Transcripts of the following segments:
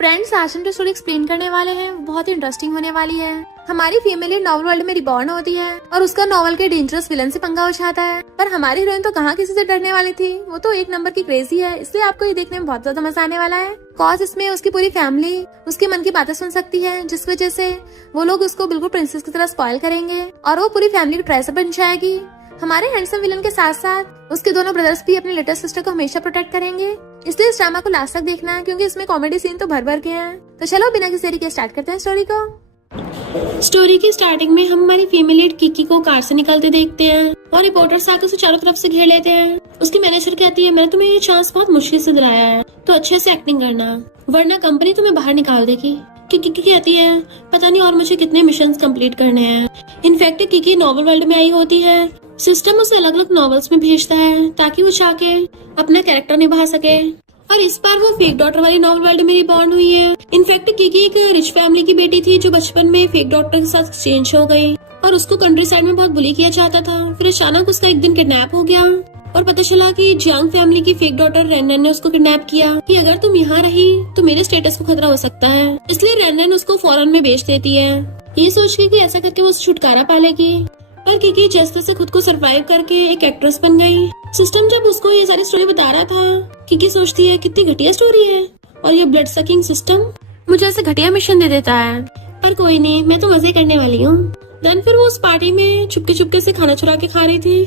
Friends, आज हम जो स्टोरी एक्सप्लेन करने वाले हैं वो बहुत ही इंटरेस्टिंग होने वाली है। हमारी फीमेल नॉवल वर्ल्ड में रिबॉर्न होती है और उसका नॉवल के डेंजरस विलन से पंगा उठाता है। पर हमारी हीरोइन तो कहाँ किसी से डरने वाली थी, वो तो एक नंबर की क्रेजी है। इसलिए आपको ये देखने में बहुत ज्यादा मजा आने वाला है। कॉज इसमें उसकी पूरी फैमिली उसके मन की बातें सुन सकती है, जिस वजह से वो लोग उसको बिल्कुल प्रिंसेस की तरह स्पॉइल करेंगे और वो पूरी फैमिली को ट्रेसर बन जाएगी। हमारे हैंडसम विलन के साथ साथ उसके दोनों ब्रदर्स भी अपनी लिटिल सिस्टर को हमेशा प्रोटेक्ट करेंगे। इसलिए इस ड्रामा को लास्ट तक देखना है, क्योंकि इसमें कॉमेडी सीन तो भर भर के हैं। तो चलो बिना किसी देरी के स्टार्ट करते हैं स्टोरी को। स्टोरी की स्टार्टिंग में हम हमारी फीमेल लीड किकी को कार से निकलते देखते हैं और रिपोर्टर्स आकर उसे चारों तरफ से घेर लेते हैं। उसकी मैनेजर कहती है, मैंने तुम्हें ये चांस बहुत मुश्किल से दिलाया है, तो अच्छे से एक्टिंग करना, वरना कंपनी तुम्हें बाहर निकाल देगी। किकी कहती है, पता नहीं और मुझे कितने मिशन कंप्लीट करने हैं। इनफैक्ट किकी नॉवल वर्ल्ड में आई होती है। सिस्टम उसे अलग अलग नॉवेल्स में भेजता है ताकि वो जाके अपना कैरेक्टर निभा सके। और इस बार वो फेक डॉटर वाली नॉवल वर्ल्ड में रिबॉर्न हुई है। इनफैक्ट किकी एक रिच फैमिली की बेटी थी जो बचपन में फेक डॉक्टर के साथ एक्सचेंज हो गई और उसको कंट्री साइड में बहुत बुली किया जाता था। फिर अचानक उसका एक दिन किडनैप हो गया और पता चला कि जियांग फैमिली की फेक डॉटर रैनन ने उसको किडनैप किया कि अगर तुम यहाँ रही तो मेरे स्टेटस को खतरा हो सकता है। इसलिए रैनन उसको फॉरेन में भेज देती है, ये सोच के कि ऐसा करके वो उससे छुटकारा पा लेगी। पर किकी जैसे से खुद को सरवाइव करके एक एक्ट्रेस बन गई। सिस्टम जब उसको ये सारी स्टोरी बता रहा था, किकी सोचती है कितनी घटिया स्टोरी है और ये ब्लड सकिंग सिस्टम मुझे ऐसे घटिया मिशन दे देता है। पर कोई नहीं, मैं तो मजे करने वाली हूँ। देन फिर वो उस पार्टी में चुपके चुपके से खाना चुरा के खा रही थी।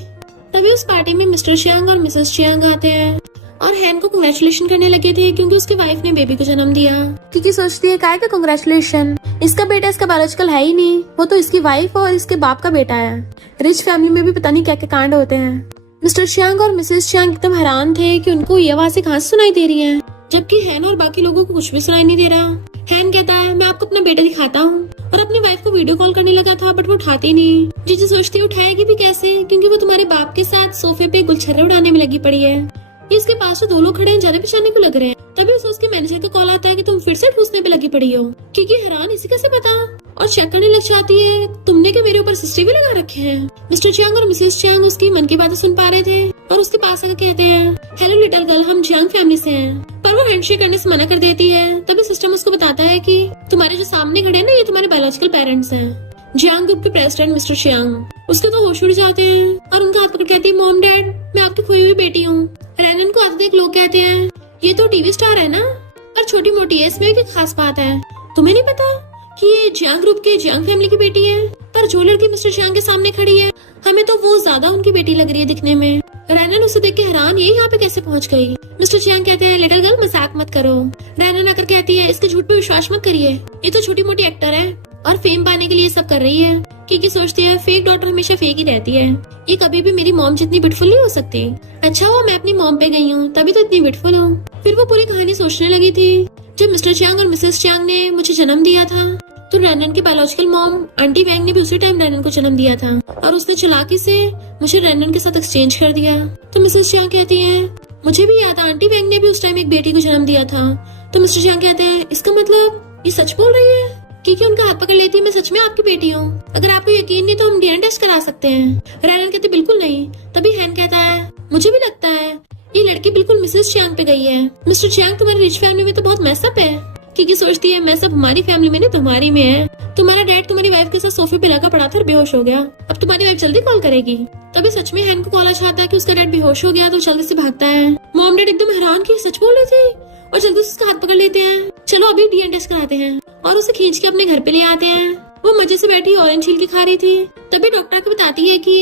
तभी उस पार्टी में मिस्टर चियांग और मिसेस चियांग आते हैं और हैन को कांग्रेचुलेशन करने लगे थे क्योंकि उसकी वाइफ ने बेबी को जन्म दिया। किकी सोचती है, काय का कांग्रेचुलेशन, इसका बेटा इसका बायोलॉजिकल है ही नहीं, वो तो इसकी वाइफ और इसके बाप का बेटा है। रिच फैमिली में भी पता नहीं क्या क्या कांड होते हैं। मिस्टर चियांग और मिसेस चियांग एकदम हैरान थे कि उनको ये आवाज़ें कहाँ से सुनाई दे रही हैं, जबकि हैन और बाकी लोगों को कुछ भी सुनाई नहीं दे रहा। हैन कहता है, मैं आपको अपना बेटा दिखाता हूँ, और अपनी वाइफ को वीडियो कॉल करने लगा था बट वो उठाती नहीं। जीजी सोचती है उठाएगी भी कैसे, क्योंकि वो तुम्हारे बाप के साथ सोफे पे गुलछर्रे उड़ाने में लगी पड़ी है। इसके पास तो दो लोग खड़े हैं, जाने पहचाने को लग रहे हैं। तभी उसे उसके मैनेजर का कॉल आता है कि तुम फिर से ठूसने पे लगी पड़ी हो। क्योंकि हैरान इसी कैसे पता और चेक करने लग जाती है, तुमने क्या मेरे ऊपर सीसीटीवी लगा रखे हैं। मिस्टर चियांग और मिसेस चियांग उसकी मन की बातें सुन पा रहे थे और उसके पास आकर कहते हैं, हेलो लिटिल गर्ल, हम चियांग फैमिली से हैं। पर वो हैंडशेक करने से मना कर देती है। तभी सिस्टम उसको बताता है कि तुम्हारे जो सामने खड़े हैं ना, ये तुम्हारे बायोलॉजिकल पेरेंट्स हैं। जियांग ग्रुप के प्रेसिडेंट मिस्टर चियांग। उसके तो होश उड़ जाते हैं और उनका हाथ पकड़ कहती है, मॉम डैड, मैं आपकी खोई हुई बेटी हूँ। रैनन को आते देख लोग कहते हैं, ये तो टीवी स्टार है ना, और छोटी मोटी है, इसमें क्या खास बात है, तुम्हें नहीं पता कि ये जियांग ग्रुप के जियांग फैमिली की बेटी है। पर जो लड़की मिस्टर चियांग के सामने खड़ी है, हमें तो वो ज्यादा उनकी बेटी लग रही है दिखने में। रैनन उसे देख के हैरान, ये यहाँ पे कैसे पहुँच गई। मिस्टर चियांग कहते हैं, लिटिल गर्ल मजाक मत करो। रैनन आकर कहती है, इसके झूठ पे विश्वास मत करिए, ये तो छोटी मोटी एक्टर है और फेम पाने के लिए सब कर रही है। किकी सोचती है, फेक डॉटर हमेशा फेक ही रहती है, ये कभी भी मेरी मॉम जितनी ब्यूटीफुल नहीं हो सकती। अच्छा हुआ मैं अपनी मॉम पे गई हूँ, तभी तो इतनी ब्यूटीफुल हूँ। फिर वो पूरी कहानी सोचने लगी थी, जब मिस्टर चियांग और मिसेस चियांग ने मुझे जन्म दिया था तो रैनन की बायोलॉजिकल मॉम आंटी वैंग ने भी उसी टाइम रैनन को जन्म दिया था और उसने चालाकी से मुझे रैनन के साथ एक्सचेंज कर दिया। तो मिसेस चियांग कहती है, मुझे भी याद है आंटी वैंग ने भी उस टाइम एक बेटी को जन्म दिया था। तो मिस्टर चियांग कहते हैं, इसका मतलब ये सच बोल रही है। क्योंकि उनका हाथ पकड़ लेती है, मैं सच में आपकी बेटी हूँ, अगर आपको यकीन नहीं तो हम डीएनए टेस्ट करा सकते हैं। रैनन कहते, बिल्कुल नहीं। तभी हैन कहता है, मुझे भी लगता है ये लड़की बिल्कुल मिसेस चियांग पे गई है। मिस्टर चियांग, तुम्हारी रिच फैमिली में तो बहुत मैसअप है। क्योंकि सोचती है, मैसअप हमारी फैमिली में नहीं तुम्हारी में है। तुम्हारा डैड तुम्हारी वाइफ के साथ सोफे पे लगा पड़ा था और बेहोश हो गया, अब तुम्हारी वाइफ जल्दी कॉल करेगी। तभी सच में हैन को कॉल आ जाता है कि उसका डैड बेहोश हो गया, तो जल्दी से भागता है। मॉम डैड एकदम हैरान कि सच बोल रही थी और जल्दी से उसका हाथ पकड़ लेते हैं, चलो अभी डीएनए टेस्ट कराते हैं, और उसे खींच के अपने घर पे ले आते हैं। वो मजे से बैठी ऑरेंज छील के खा रही थी। तभी डॉक्टर को बताती है कि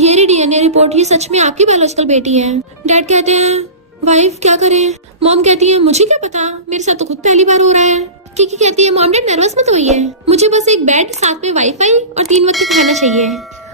ये रही डीएनए रिपोर्ट, ये सच में आपकी बायोलॉजिकल बेटी है। डैड कहते हैं, वाइफ क्या करे। मॉम कहती है, मुझे क्या पता, मेरे साथ तो खुद पहली बार हो रहा है। किकी कहती है, मॉम डैड नर्वस मत होइए, मुझे बस एक बेड, साथ में वाईफाई और 3 वक्त का खाना चाहिए,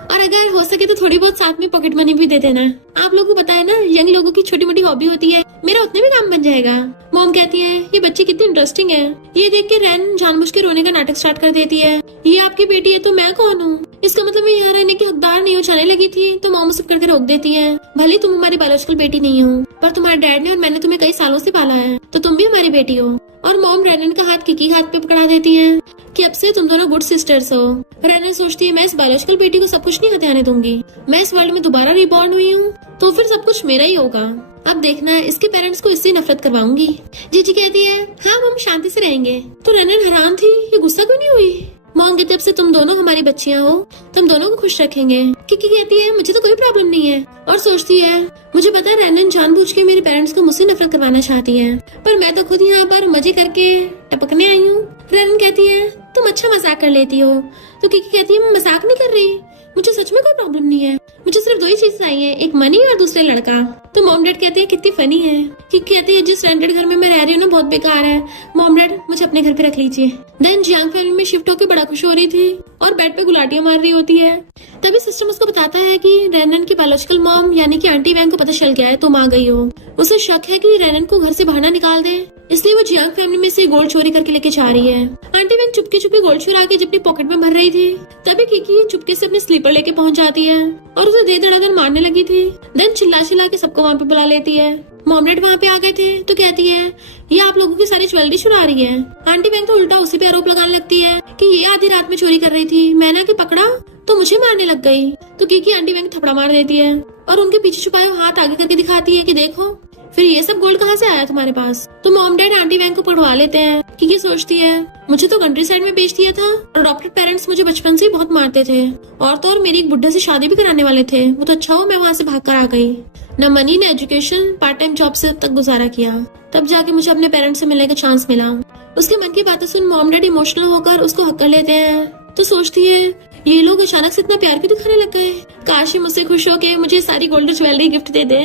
और अगर हो सके तो थोड़ी बहुत साथ में पॉकेट मनी भी दे देना। आप लोगों को पता है ना, यंग लोगों की छोटी मोटी हॉबी होती है, मेरा उतने में काम बन जाएगा। मॉम कहती है, ये बच्ची कितनी इंटरेस्टिंग है। ये देख के रैन जानबूझ के रोने का नाटक स्टार्ट कर देती है, ये आपकी बेटी है तो मैं कौन हूँ, इसका मतलब मैं यहाँ रहने की हकदार नहीं हो। जाने लगी थी तो मॉम उसे करके रोक देती है, भले तुम हमारी बायोलॉजिकल बेटी नहीं हो, पर तुम्हारे डैड ने और मैंने तुम्हें कई सालों से पाला है, तो तुम भी हमारी बेटी हो। और मॉम रैनन का हाथ किकी हाथ पे पकड़ा देती है कि अब से तुम दोनों गुड सिस्टर्स हो। रैनन सोचती है, मैं इस बायोलॉजिकल बेटी को सब कुछ नहीं हथियाने दूंगी, मैं इस वर्ल्ड में दोबारा रिबॉर्न हुई हूँ तो फिर सब कुछ मेरा ही होगा। अब देखना इसके पेरेंट्स को इससे नफरत करवाऊंगी। जीजी कहती है हाँ हम शांति से रहेंगे। तो रनन हैरान थी, ये गुस्सा क्यों नहीं हुई। मॉम कहती है अब से तुम दोनों हमारी बच्चियां हो, तुम दोनों को खुश रखेंगे। किकी कहती है मुझे तो कोई प्रॉब्लम नहीं है, और सोचती है मुझे पता है रनन जानबूझ के मेरे पेरेंट्स को मुझसे नफरत करवाना चाहती है, पर मैं तो खुद यहाँ पर मजे करके टपकने आई हूँ। रनन कहती है तुम अच्छा मजाक कर लेती हो। तो किकी कहती है मैं मजाक नहीं कर रही, मुझे सच में कोई प्रॉब्लम नहीं है, मुझे सिर्फ दो ही चीज चाहिए, एक मनी और दूसरे लड़का। तो मॉम डैड कहते हैं कितनी फनी है। किकी कहती है जिस रेंटेड घर में मैं रह रही हूँ ना बहुत बेकार है, मॉम डैड मुझे अपने घर पे रख लीजिए। देन जियांग फैमिली में शिफ्ट होकर बड़ा खुश हो रही थी और बेड पे गुलाटियां मार रही होती है। तभी सिस्टम उसको बताता है कि रैनन की बायोलॉजिकल मॉम यानी कि आंटी वैंग को पता चल गया है तुम आ गई हो। उसे शक है कि रैनन को घर से बाहर ना निकाल दे, इसलिए वो जियांग फैमिली में से गोल्ड चोरी करके लेके जा रही है। आंटी वैंग चुपके चुपके गोल्ड चुरा के अपनी पॉकेट में भर रही थी, तभी किकी चुपके से अपने स्लीपर लेके पहुंच जाती है और उसे दे धड़ाधड़ मारने लगी थी। देन चिल्ला चिल्ला के सबको वहाँ पे बुला लेती है। मॉम डैड वहाँ पे आ गए थे तो कहती है ये आप लोगों की सारी ज्वेलरी चुरा रही है। आंटी वैंग तो उल्टा उसी पे आरोप लगाने लगती है कि ये आधी रात में चोरी कर रही थी, मैंने आके पकड़ा तो मुझे मारने लग गई। तो किकी आंटी वैंग थपड़ा मार देती है और उनके पीछे छुपाए हाथ आगे करके दिखाती है कि देखो फिर ये सब गोल्ड कहाँ से आया तुम्हारे पास। तो मॉम डैड आंटी वैंग को पकड़वा लेते हैं। किकी सोचती है मुझे तो कंट्री साइड में बेच दिया था और अडॉप्टेड पेरेंट्स मुझे बचपन से ही बहुत मारते थे, और तो और मेरी एक बुड्ढे से शादी भी कराने वाले थे, वो तो अच्छा हो मैं वहाँ से भाग कर आ गई। न मनी न एजुकेशन, पार्ट टाइम जॉब से तक गुजारा किया, तब जाके मुझे अपने पेरेंट्स से मिलने का चांस मिला। उसके मन की बातें सुन मॉम डैड इमोशनल होकर उसको हक कर लेते हैं। तो सोचती है ये लोग अचानक से इतना प्यार क्यों दिखाने लग गए, काश ये मुझसे खुश हो के मुझे सारी गोल्ड ज्वेलरी गिफ्ट दे दे,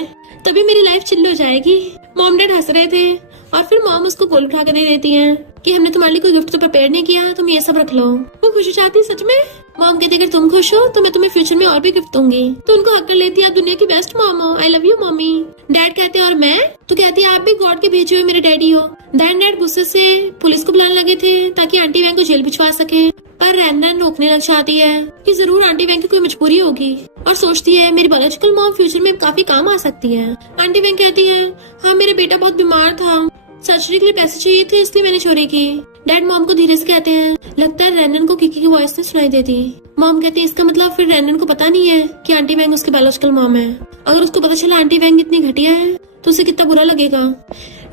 तभी मेरी लाइफ चिल्ल हो जाएगी। मॉम डैड हंस रहे थे और फिर मॉम उसको गोल्ड उठा के दे देती है कि हमने तुम्हारे लिए कोई गिफ्ट तो प्रिपेयर नहीं किया, तुम ये सब रख लो। वो खुश हो जाती है सच में। मॉम कहती है अगर तुम खुश हो तो मैं तुम्हें फ्यूचर में और भी गिफ्ट दूंगी। तो उनको हक कर लेती है आप दुनिया की बेस्ट मॉम हो, I love you mommy. Dad कहते हैं और मैं, तो कहती है आप भी गॉड के भेजे हुए मेरे डैडी हो। देन डैड गुस्से से पुलिस को बुलाने लगे थे ताकि आंटी वैंग को जेल भिजवा सके, पर रैनन रोकने लग जाती है कि जरूर आंटी वैंग की कोई मजबूरी होगी, और सोचती है मेरी बायोलॉजिकल मॉम फ्यूचर में काफी काम आ सकती है। आंटी वैंग कहती है हाँ मेरा बेटा बहुत बीमार था, सर्जरी के लिए पैसे चाहिए थे इसलिए मैंने चोरी की। डैड मॉम को धीरे से कहते हैं लगता है रैनन को किकी की वॉइस नहीं सुनाई देती। मॉम कहती है इसका मतलब फिर रैनन को पता नहीं है कि आंटी वैंग उसकी बायोलॉजिकल मॉम है, अगर उसको पता चला आंटी वैंग इतनी घटिया है तो उसे कितना बुरा लगेगा।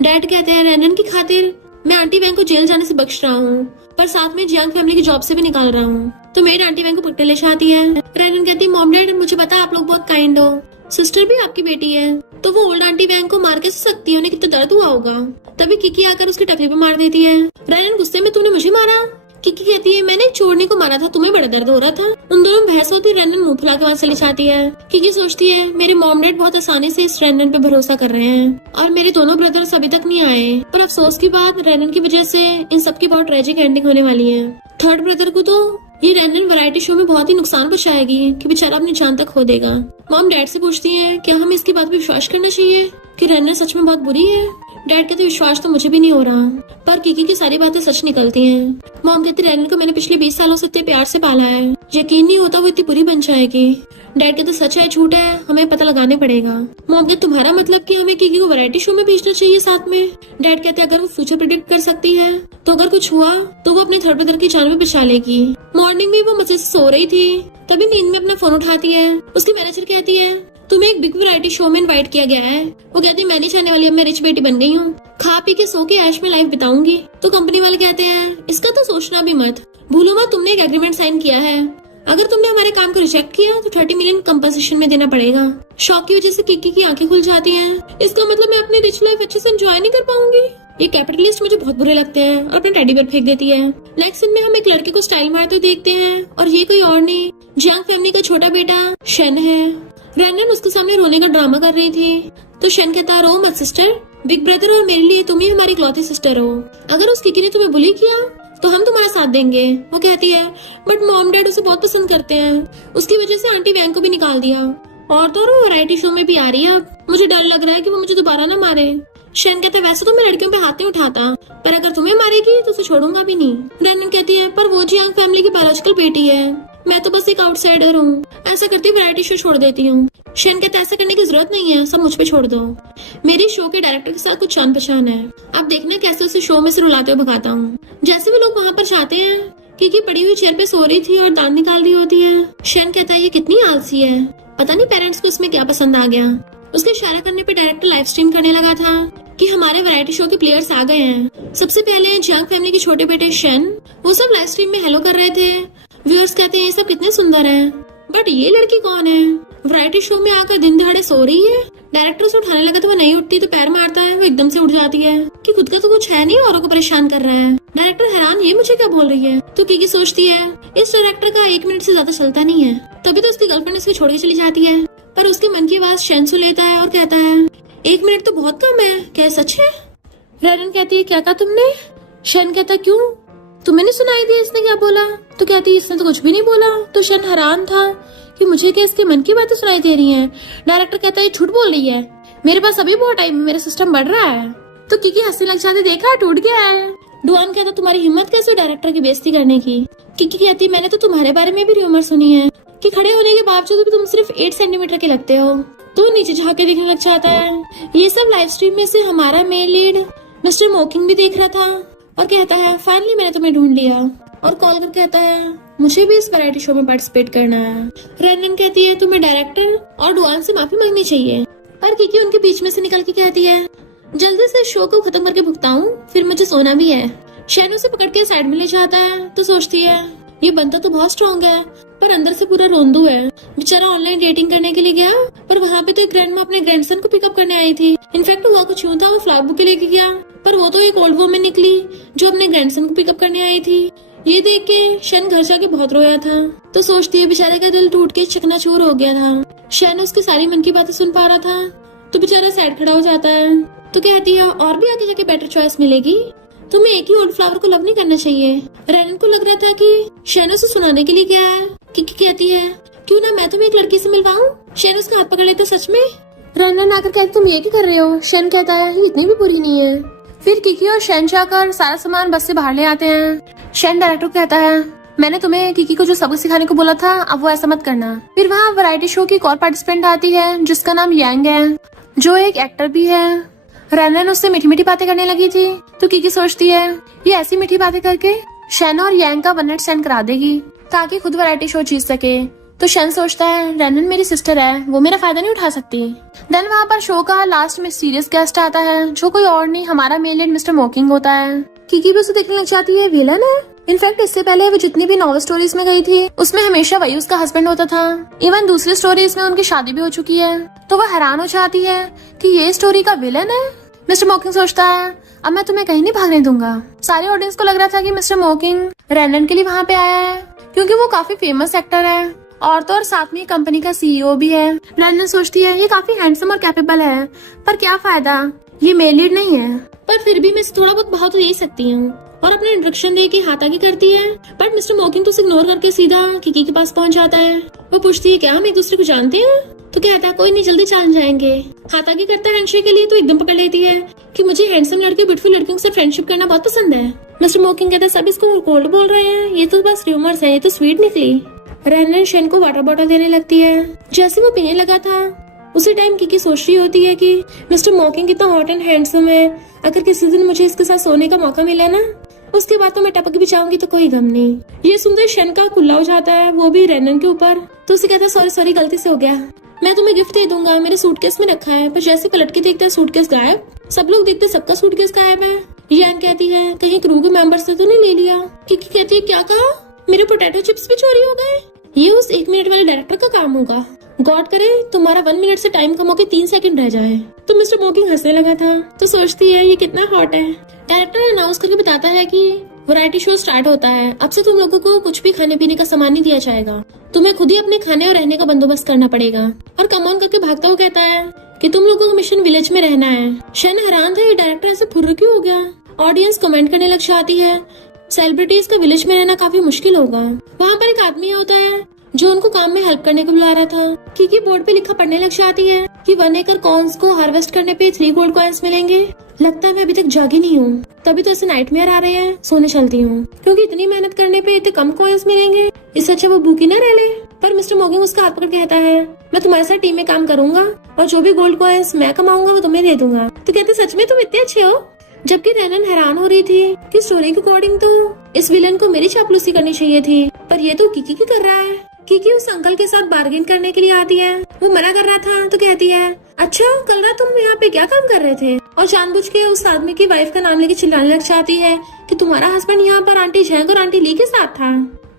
डैड कहते हैं रैनन की खातिर मैं आंटी वैंग को जेल जाने से बख्श रहा हूँ, पर साथ में जियांग फैमिली की जॉब से भी निकाल रहा हूँ। तो मेरी आंटी वैंग को पकड़े ले जाती है। रैनन कहती है मॉम डैड मुझे पता आप लोग बहुत काइंड हो, सिस्टर भी आपकी बेटी है, तो वो ओल्ड आंटी वैंग को मार कैसे सकती है, उन्हें कितना दर्द हुआ होगा। तभी किकी आकर उसके टखने पे मार देती है। रैनन गुस्से में तूने मुझे मारा। किकी कहती है मैंने चोरने को मारा था, तुम्हें बड़ा दर्द हो रहा था। उन दोनों में बहस होती, रैनन मुंह फुला के वहाँ चली जाती है। किकी सोचती है मेरे मॉम डैड बहुत आसानी से इस रैनन पे भरोसा कर रहे हैं और मेरे दोनों ब्रदर्स अभी तक नहीं आए, पर अफसोस की बात रैनन की वजह से इन सब की बहुत ट्रेजिक एंडिंग होने वाली है। थर्ड ब्रदर को तो ये रैनन वैरायटी शो में बहुत ही नुकसान पहुंचाएगी कि बेचारा अपनी जान तक खो देगा। मॉम डैड से पूछती है क्या हमें इसकी बात पे विश्वास करना चाहिए कि रैनन सच में बहुत बुरी है। डैड कहते विश्वास तो मुझे भी नहीं हो रहा, पर किकी की सारी बातें सच निकलती हैं। मॉम कहती रैनन को मैंने पिछले 20 सालों से इतने प्यार से पाला है, यकीन नहीं होता वो इतनी बुरी बन जाएगी। डैड कहते सच है झूठ है हमें पता लगाने पड़ेगा। मॉम कहते तुम्हारा मतलब कि हमें किकी को वैरायटी शो में भेजना चाहिए साथ में। डैड कहते अगर वो फ्यूचर प्रेडिक्ट कर सकती है तो अगर कुछ हुआ तो वो अपने थर्ड ब्रदर की जान भी बचा लेगी। मॉर्निंग में वो मजे से सो रही थी, तभी नींद में अपना फोन उठाती है। उसकी मैनेजर कहती है तुम्हें एक बिग वैरायटी शो में इनवाइट किया गया है। वो कहती है मैं नहीं चाहने वाली, अब मैं रिच बेटी बन गई हूँ, खा पी के सो के ऐश में लाइफ बिताऊंगी। तो कंपनी वाले कहते हैं इसका तो सोचना भी मत, भूलो मत तुमने एक एग्रीमेंट साइन किया है, अगर तुमने हमारे काम को रिजेक्ट किया तो 30 मिलियन कंपनसेशन में देना पड़ेगा। शॉक की वजह से किकी की आंखें खुल जाती हैं। इसका मतलब मैं अपनी रिच लाइफ अच्छे से एंजॉय नहीं कर पाऊंगी। ये कैपिटलिस्ट मुझे बहुत बुरे लगते हैं और अपना टेडी बेयर फेंक देती है। नेक्स्ट सीन में हम एक लड़के को स्टाइल मारते हुए देखते हैं और ये कोई और नहीं जियांग फैमिली का छोटा बेटा शन है। रैनन उसके सामने रोने का ड्रामा कर रही थी तो शन कहता रो मत सिस्टर, बिग ब्रदर और मेरे लिए तुम ही हमारी इकलौती सिस्टर हो, अगर उस किकी ने तुम्हें बुली किया तो हम तुम्हारा साथ देंगे। वो कहती है बट मॉम डैड उसे बहुत पसंद करते हैं, उसकी वजह से आंटी वैंग को भी निकाल दिया, और तो वो वैरायटी शो में भी आ रही है, अब मुझे डर लग रहा है कि वो मुझे दोबारा ना मारे। शन कहता है वैसे तो मैं लड़कियों पे हाथ नहीं उठाता, पर अगर तुम्हें मारेगी तो उसे छोड़ूंगा भी नहीं। रैनन कहती है पर वो जियांग फैमिली की बायोलॉजिकल बेटी है, मैं तो बस एक आउटसाइडर हूँ, ऐसा करती वैरायटी शो छोड़ देती हूँ। शन कहता है ऐसा करने की जरूरत नहीं है, सब मुझ पे छोड़ दो, मेरी शो के डायरेक्टर के साथ कुछ जान पहचान है, अब देखना कैसे उसे शो में से रुलाते हुए भगाता हूँ। जैसे भी लोग वहाँ पर जाते हैं किकी पड़ी हुई चेयर पे सो रही थी और दांत निकाल रही होती है। शन कहता है ये कितनी आलसी है, पता नहीं पेरेंट्स को इसमें क्या पसंद आ गया। उसके इशारा करने पे डायरेक्टर लाइव स्ट्रीम करने लगा था कि हमारे वैरायटी शो के प्लेयर्स आ गए हैं। सबसे पहले जियांग फैमिली के छोटे बेटे शन, वो सब लाइव स्ट्रीम में हेलो कर रहे थे। व्यूअर्स कहते हैं ये सब कितने सुंदर हैं, बट ये लड़की कौन है, वैरायटी शो में आकर दिन दहाड़े सो रही है। डायरेक्टर उसे उठाने लगा तो वो नहीं उठती, तो पैर मारता है, वो एकदम से उठ जाती है कि खुद का तो कुछ है नहीं, औरों को परेशान कर रहा है। डायरेक्टर हैरान, ये मुझे क्या बोल रही है। तो कीकी सोचती है इस डायरेक्टर का 1 मिनट से ज्यादा चलता नहीं है। तभी तो उसकी गर्लफ्रेंड उसको छोड़ के चली जाती है, पर उसके मन की आवाज शन सुन लेता है और कहता है 1 मिनट तो बहुत कम है, क्या सच है। रैनन कहती है क्या कहा तुमने। शन कहता क्यों, तुम्हें नहीं सुनाई दी इसने क्या बोला। तो कहती इसने तो कुछ भी नहीं बोला। तो शन हैरान था कि मुझे क्या इसके मन की बातें सुनाई दे रही हैं। डायरेक्टर कहता है झूठ बोल रही है, मेरे पास अभी बहुत टाइम है, मेरा सिस्टम बढ़ रहा है। तो कीकी हंसने लग जाती, देखा टूट गया है। डुआन कहता तुम्हारी हिम्मत कैसे डायरेक्टर की बेइज्जती करने की। कीकी कहती मैंने तो तुम्हारे बारे में भी रूमर सुनी है कि खड़े होने के बावजूद भी तुम सिर्फ 8 सेंटीमीटर के लगते हो। तो नीचे झाँक के देखने लग जाता है। ये सब लाइव स्ट्रीम में से हमारा मेन लीड मिस्टर मोकिंग भी देख रहा था और कहता है फाइनली मैंने तुम्हें ढूंढ लिया, और कॉल कर कहता है मुझे भी इस वैरायटी शो में पार्टिसिपेट करना है। रैनन कहती है तुम्हें डायरेक्टर और डुआन से माफी मांगनी चाहिए, पर कीकी उनके बीच में से निकल के कहती है जल्दी से शो को खत्म करके भुगताऊं, फिर मुझे सोना भी है। शैन उसे पकड़ के साइड में ले जाता है, तो सोचती है ये बंदा तो बहुत स्ट्रॉन्ग है, पर अंदर से पूरा रोंदू है। बेचारा ऑनलाइन डेटिंग करने के लिए गया, पर वहाँ पे तो एक ग्रैंडमा अपने ग्रैंडसन को पिकअप करने आई थी। इनफैक्ट हुआ कुछ यूं था, वो फ्लावर बुके लेके गया, पर वो तो एक ओल्ड वुमन निकली जो अपने ग्रैंडसन को पिकअप करने आई थी। ये देख के शन घर जाके बहुत रोया था। तो सोचती है बेचारे का दिल टूट के चकनाचूर हो गया था। शन उसकी सारी मन की बातें सुन पा रहा था, तो बेचारा साइड खड़ा हो जाता है। तो कहती है और भी आगे जाके बेटर चॉइस मिलेगी, तुम्हें एक ही ओल्ड फ्लावर को लव नहीं करना चाहिए। रैनन को लग रहा था कि शैन उसे सुनाने के लिए गया है। कीकी कहती है क्यों ना मैं तुम्हें एक लड़की से मिलवाऊं। शैन उसका हाथ पकड़ लेता सच में। रैनन आकर कहती तुम ये क्या कर रहे हो। शैन कहता है ये इतनी भी बुरी नहीं है। फिर कीकी और शैन जाकर सारा सामान बस से बाहर ले आते हैं। शैन डायरेक्टर को कहता है मैंने तुम्हें कीकी को जो सबक सिखाने को बोला था, अब वो ऐसा मत करना। फिर वहाँ वैरायटी शो की एक और पार्टिसिपेंट आती है जिसका नाम यांग है, जो एक एक्टर भी है। रैनन उससे मीठी मीठी बातें करने लगी थी, तो कीकी सोचती है ये ऐसी मीठी बातें करके शैन और यांग का 1 नाइट स्टैंड करा देगी ताकि खुद वैरायटी शो जीत सके। तो शैन सोचता है रैनन मेरी सिस्टर है, वो मेरा फायदा नहीं उठा सकती। देन वहाँ पर शो का लास्ट में सीरियस गेस्ट आता है, जो कोई और नहीं हमारा मेन लीड मिस्टर मोकिंग होता है। कीकी भी उसे देखने लग जाती है विलन है। इनफैक्ट इससे पहले वो जितनी भी नॉवल स्टोरीज में गई थी उसमें हमेशा वही उसका हस्बैंड होता था। इवन दूसरी स्टोरीज में उनकी शादी भी हो चुकी है। तो वह हैरान हो जाती है कि ये स्टोरी का विलन है। मिस्टर मोकिंग सोचता है अब मैं तुम्हें कहीं नहीं भागने दूंगा। सारे ऑडियंस को लग रहा था कि मिस्टर मोकिंग रैनन के लिए वहाँ पे आया है, क्योंकि वो काफी फेमस एक्टर है और तो और साथ में कंपनी का सीईओ भी है। रैनन सोचती है ये काफी हैंडसम और कैपेबल है, पर क्या फायदा, ये मेल लीड नहीं है। पर फिर भी मैं थोड़ा बहुत बहुत दे सकती हूँ। और अपने इंट्रोडक्शन दे के हाथागी करती है, बट मिस्टर मोकिंग तो उसे इग्नोर करके सीधा कीकी के पास पहुँच जाता है। वो पूछती है क्या हम एक दूसरे को जानते हैं। तो कहता है कोई नहीं, जल्दी जान जाएंगे। हाथागी करता है हैंडशेक के लिए, तो एकदम पकड़ लेती है कि मुझे हैंडसम लड़के ब्यूटीफुल लड़कियों से फ्रेंडशिप करना बहुत पसंद है। मिस्टर मोकिंग कहता है सब इसको कोल्ड बोल रहे हैं, ये तो बस रूमर्स है, ये तो स्वीट निकली। रैनन शैन को वाटर बॉटल देने लगती है। जैसे वो पीने लगा था उसी टाइम कीकी सोच रही होती है कि मिस्टर मोकिंग कितना हॉट एंड हैंडसम है, अगर किसी दिन मुझे इसके साथ सोने का मौका मिला ना, उसके बाद तो मैं टपक भी जाऊंगी तो कोई गम नहीं। ये सुनते शैन का कुल्ला हो जाता है, वो भी रैनन के ऊपर। तो उसे कहता है सॉरी सॉरी गलती से हो गया, मैं तुम्हें गिफ्ट दे दूंगा, मेरे सूटकेस में रखा है। पर जैसे पलट के देखता है सूटकेस गायब। सब लोग देखते सबका सूटकेस गायब है। यान कहती है कहीं क्रू के मेंबर से तो नहीं ले लिया। कीकी कहती है क्या कहा, मेरे पोटैटो चिप्स भी चोरी हो गए। ये उस 1 मिनट वाले डायरेक्टर का काम होगा। गॉड करे तुम्हारा 1 मिनट से टाइम कम होके 3 सेकंड रह जाए। तो मिस्टर मोकिंग हंसने लगा था। तो सोचती है ये कितना हॉट है। डायरेक्टर अनाउंस करके बताता है कि वैरायटी शो स्टार्ट होता है, अब से तुम लोगों को कुछ भी खाने पीने का सामान नहीं दिया जाएगा, तुम्हें खुद ही अपने खाने और रहने का बंदोबस्त करना पड़ेगा। और कमॉन करके भागता हुआ कहता है कि तुम लोगों को मिशन विलेज में रहना है। शैन हैरान था ये डायरेक्टर ऐसे फुर्र क्यों हो गया। ऑडियंस कमेंट करने लग जाती है सेलिब्रिटीज का विलेज में रहना काफी मुश्किल होगा। वहाँ पर एक आदमी होता है जो उनको काम में हेल्प करने को बुला रहा था। कीकी बोर्ड पे लिखा पढ़ने लग जाती है कि 1 एकड़ कॉर्न्स को हार्वेस्ट करने पे 3 गोल्ड कॉइन्स मिलेंगे। लगता है मैं अभी तक जागी नहीं हूँ, तभी तो ऐसे नाइटमेयर आ रहे हैं, सोने चलती हूँ, क्योंकि इतनी मेहनत करने पे इतने कम कॉइन्स मिलेंगे, इससे अच्छा वो भूखी न रह ले। पर मिस्टर मोकिंग उसका हाथ पकड़ कहता है मैं तुम्हारे साथ टीम में काम करूंगा और जो भी गोल्ड कॉइन्स मैं कमाऊंगा वो तुम्हें दे दूंगा। तो कहते सच में तुम इतने अच्छे हो। जबकि रैनन हैरान हो रही थी कि स्टोरी के अकॉर्डिंग तो इस विलन को मेरी चापलूसी करनी चाहिए थी, पर ये तो कीकी की कर रहा है। कीकी उस अंकल के साथ बार्गेन करने के लिए आती है। वो मना कर रहा था तो कहती है अच्छा, कल रात तुम यहाँ पे क्या काम कर रहे थे? और जानबूझ के उस आदमी की वाइफ का नाम लेके चिल्लाने लग जाती है कि तुम्हारा हस्बैंड यहाँ पर आंटी झैंग और आंटी ली के साथ था।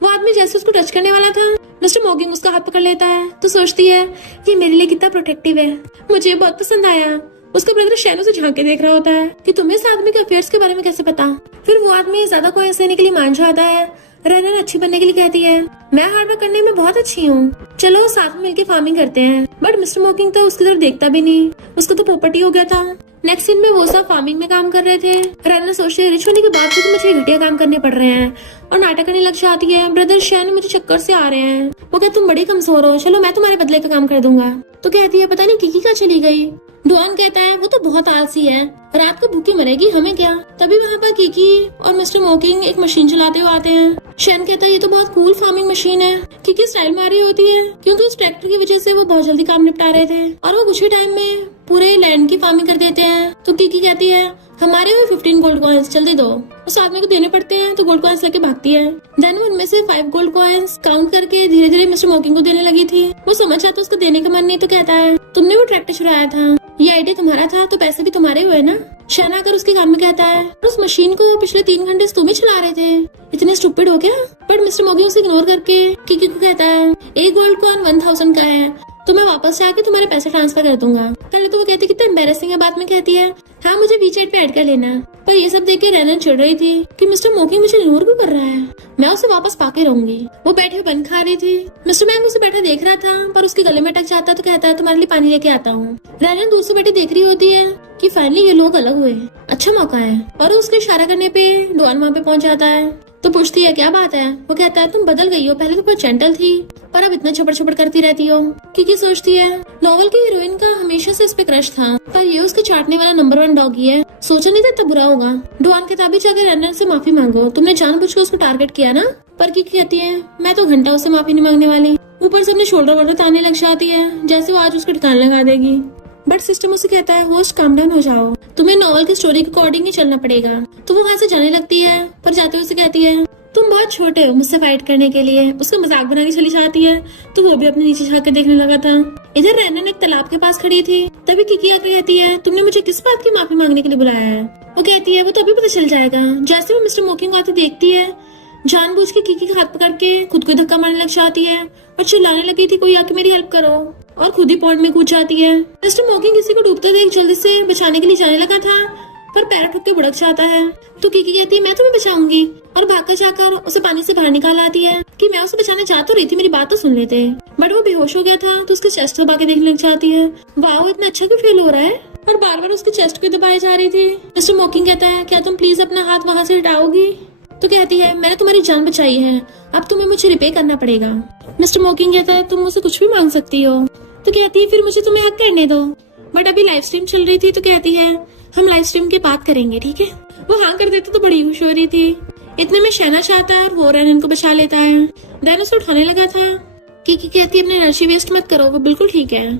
वो आदमी जैसे उसको टच करने वाला था, मिस्टर मॉकिंग उसका हाथ पकड़ लेता है तो सोचती है ये मेरे लिए कितना प्रोटेक्टिव है। मुझे बहुत पसंद आया। उसका ब्रदर शैनो से झांक के देख रहा होता है कि तुम्हें इस आदमी के अफेयर्स के बारे में कैसे पता। फिर वो आदमी ज्यादा कोहेरेंस देने के लिए मान जाता है। रैनन अच्छी बनने के लिए कहती है मैं हार्ड वर्क करने में बहुत अच्छी हूँ, चलो साथ में मिलकर फार्मिंग करते हैं। बट मिस्टर मॉकिंग तो उसकी तरफ देखता भी नहीं, उसको तो पोपटी हो गया था। नेक्स्ट सीन में वो सब फार्मिंग में काम कर रहे थे। रैनन सोचती है रिच होने के बाद भी मुझे घटिया काम करने पड़ रहे हैं और नाटक करने लग जाती है। ब्रदर शैन मुझे चक्कर से आ रहे हैं। वो कहते तुम बड़ी कमजोर हो, चलो मैं तुम्हारे बदले का काम कर दूंगा। तो कहती है पता नहीं किकी कहाँ चली गई। डुआन कहता है वो तो बहुत आलसी है, रात को भूखी मरेगी, हमें क्या। तभी वहाँ पर किकी और मिस्टर मॉकिंग एक मशीन चलाते हुए आते हैं। शैन कहता है ये तो बहुत कूल फार्मिंग मशीन है। किकी स्टाइल मारी होती है क्योंकि उस ट्रैक्टर की वजह से वो बहुत जल्दी काम निपटा रहे थे और वो कुछ ही टाइम में पूरे लैंड की फार्मिंग कर देते हैं। तो किकी कहती है हमारे हुए 15 गोल्ड कॉइन्स जल्दी दो। उस आदमी को देने पड़ते हैं तो गोल्ड कॉइन्स लेके भागती है। देन उनमें से 5 गोल्ड कॉइन्स काउंट करके धीरे धीरे मिस्टर मॉकिंग को देने लगी थी। वो समझ आता उसको देने का मन नहीं तो कहता है तुमने वो ट्रैक्टर चुराया था, ये आइडिया तुम्हारा था तो पैसे भी तुम्हारे हुए ना। शैन आकर उसके कान में कहता है उस मशीन को पिछले 3 घंटे से तुम ही चला रहे थे, इतने स्टूपिड हो क्या। बट मिस्टर मॉकिंग उसे इग्नोर करके किकी को कहता है एक गोल्ड कॉइन 1000 का है, तो मैं वापस जाके तुम्हारे पैसे ट्रांसफर कर दूंगा। पहले तो वो कहती कितना एम्बेरसिंग है, बाद में कहती है हाँ मुझे वीचैट पे ऐड कर लेना। पर ये सब देख के रैनन चिढ़ रही थी कि मिस्टर मॉकिंग मुझे इग्नोर क्यों कर रहा है, मैं उसे वापस पाके रहूंगी। वो बैठे बन खा रही थी। मिस्टर मैंग उसे बैठा देख रहा था पर उसके गले में अटक जाता तो कहता है तुम्हारे लिए पानी लेके आता हूँ। रैनन दूर से बैठी देख रही होती है कि फाइनली ये लोग अलग हुए, अच्छा मौका है। और उसके इशारा करने पे डुआन वहाँ पे पहुंच जाता है तो पूछती है क्या बात है। वो कहता है तुम बदल गई हो, पहले तो बहुत जेंटल थी पर अब इतना छपड़ छपड़ करती रहती हो। किकी सोचती है नॉवल की हीरोइन का हमेशा से इस पे क्रश था पर ये उसके चाटने वाला नंबर 1 डॉगी है, सोचा नहीं था इतना बुरा होगा। डुआन कहता भी जाकर रैनन से माफी मांगो, तुमने जानबूझकर उसको टारगेट किया ना। पर किकी कहती है मैं तो घंटा उससे माफी नहीं मांगने वाली। ऊपर से अपने शोल्डर वोल्डर ताने लग जाती है जैसे वो आज उसको ठिकाने लगा देगी। बट सिस्टम उसे कहता है होस्ट काम डाउन हो जाओ, तुम्हें नॉवल की स्टोरी के अकॉर्डिंग ही चलना पड़ेगा। तो वो वहाँ से जाने लगती है पर जाते हुए उसे कहती है तुम बहुत छोटे हो मुझसे फाइट करने के लिए। उसका मजाक बना के चली जाती है तो वो भी अपने नीचे झाँक के देखने लगा था। इधर रैनन एक तालाब के पास खड़ी थी। तभी किकी आकर कहती है तुमने मुझे किस बात की माफी मांगने के लिए बुलाया है। वो कहती है वो तो अभी पता चल जाएगा। जैसे वो मिस्टर मॉकिंग को आते देखती है जानबूझ के किकी का हाथ पकड़ के खुद को धक्का मारने लग जाती है और चिल्लाने लगी थी कोई आके मेरी हेल्प करो, और खुद ही पॉन्ड में कूद जाती है। मिस्टर मॉकिंग किसी को डूबते देख जल्दी से बचाने के लिए जाने लगा था पर पैर ठुक के बुड़क जाता है। तो किकी कहती है मैं तुम्हें बचाऊंगी और भागकर जाकर उसे पानी से बाहर निकाल आती है कि मैं उसे बचाने जा तो रही थी, मेरी बात तो सुन लेते। बट वो बेहोश हो गया था तो उसके चेस्ट दबा के देखने लग जाती है। वाह इतना अच्छा क्यों फील हो रहा है। और बार बार उसके चेस्ट को दबाई जा रही थी। मिस्टर मॉकिंग कहता है क्या तुम प्लीज अपना हाथ वहाँ से हटाओगी। तो कहती है मैंने तुम्हारी जान बचाई है, अब तुम्हें मुझे रिपे करना पड़ेगा। मिस्टर मॉकिंग कहता है तुम मुझसे कुछ भी मांग सकती हो। तो कहती है फिर मुझे तुम्हें हक करने दो। बट अभी लाइव स्ट्रीम चल रही थी तो कहती है हम लाइव स्ट्रीम की बात करेंगे ठीक है। वो हाँ कर देते तो बड़ी खुश हो रही थी। इतने में शहना चाहता है और वो रैनन को बचा लेता है। रैनन उसे उठाने लगा था। किकी कहती है अपनी एनर्जी वेस्ट मत करो, वो बिल्कुल ठीक है।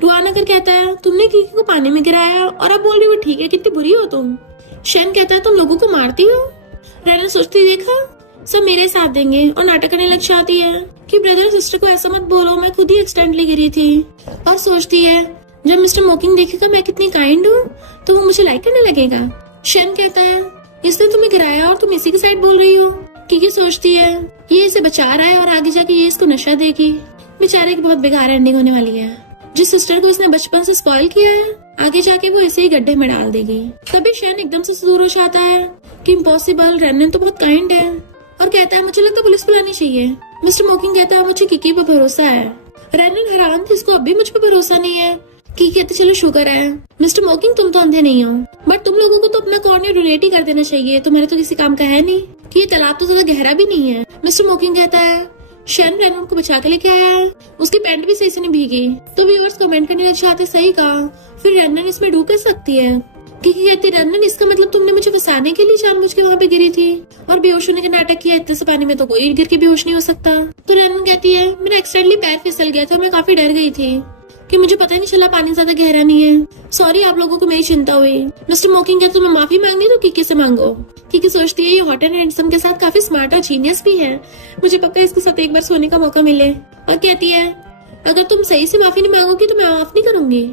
डुआन आकर कहता है तुमने किकी को पानी में गिराया और अब बोल रही हो ठीक है, कितनी बुरी हो तुम। शैन कहता है तुम लोगों को मारती हो। रैनन सोचती देखा सब मेरे साथ देंगे और नाटक करने लग जाती है कि ब्रदर सिस्टर को ऐसा मत बोलो, मैं खुद ही एक्सीडेंटली गिरी थी। और सोचती है जब मिस्टर मॉकिंग देखेगा मैं कितनी काइंड हूँ तो वो मुझे लाइक करने लगेगा। शैन कहता है इसने तुम्हें गिराया और तुम इसी की साइड बोल रही हो। किकी सोचती है ये इसे बचा रहा है और आगे जाके ये इसको नशा देगी। बेचारे की बहुत बेकार एंडिंग होने वाली है। जिस सिस्टर को इसने बचपन से स्पॉइल किया है आगे जाके वो इसे ही गड्ढे में डाल देगी। तभी शैन एकदम से दूर हो जाता है कि इम्पॉसिबल, रैनन तो बहुत काइंड है। और कहता है मुझे लगता है पुलिस बुलानी चाहिए। मिस्टर मॉकिंग कहता है मुझे किकी पर भरोसा है। रैनन हैरान थी इसको अभी मुझ पर भरोसा नहीं है। की कहते चलो शुक्र है। मिस्टर मॉकिंग तुम तो अंधे नहीं हो बट तुम लोगों को तो अपना कॉर्निया डोनेट ही कर देना चाहिए, तुम्हारे तो किसी काम का है नहीं कि ये तालाब तो ज्यादा गहरा भी नहीं है। मिस्टर मॉकिंग कहता है शैन रैनन को बचा के लेके आया है, उसकी पैंट भी सही से नहीं भीगी। तो व्यूअर्स कमेंट करने लग जाते सही कहा, फिर रैनन इसमें डूब कर सकती है। किकी कहती रैनन इसका मतलब तुमने मुझे फंसाने के लिए जानबूझ के वहाँ पे गिरी थी और बेहोश होने का नाटक किया। इतने से पानी में तो कोई गिर के बेहोश नहीं हो सकता। तो रैनन कहती है मेरा एक्सीडेंटली पैर फिसल गया था, मैं काफी डर गई थी कि मुझे पता ही नहीं चला पानी ज्यादा गहरा नहीं है, सॉरी आप लोगों को मेरी चिंता हुई। मिस्टर मॉकिंग कहते तुम्हें माफी मांगनी तो किकी से मांगो। किकी सोचती है ये हॉट एंड हैंडसम के साथ काफी स्मार्ट और जीनियस भी है, मुझे पक्का इसके साथ एक बार सोने का मौका मिले। और कहती है अगर तुम सही से माफी नहीं मांगोगी तो मैं माफ नहीं करूंगी।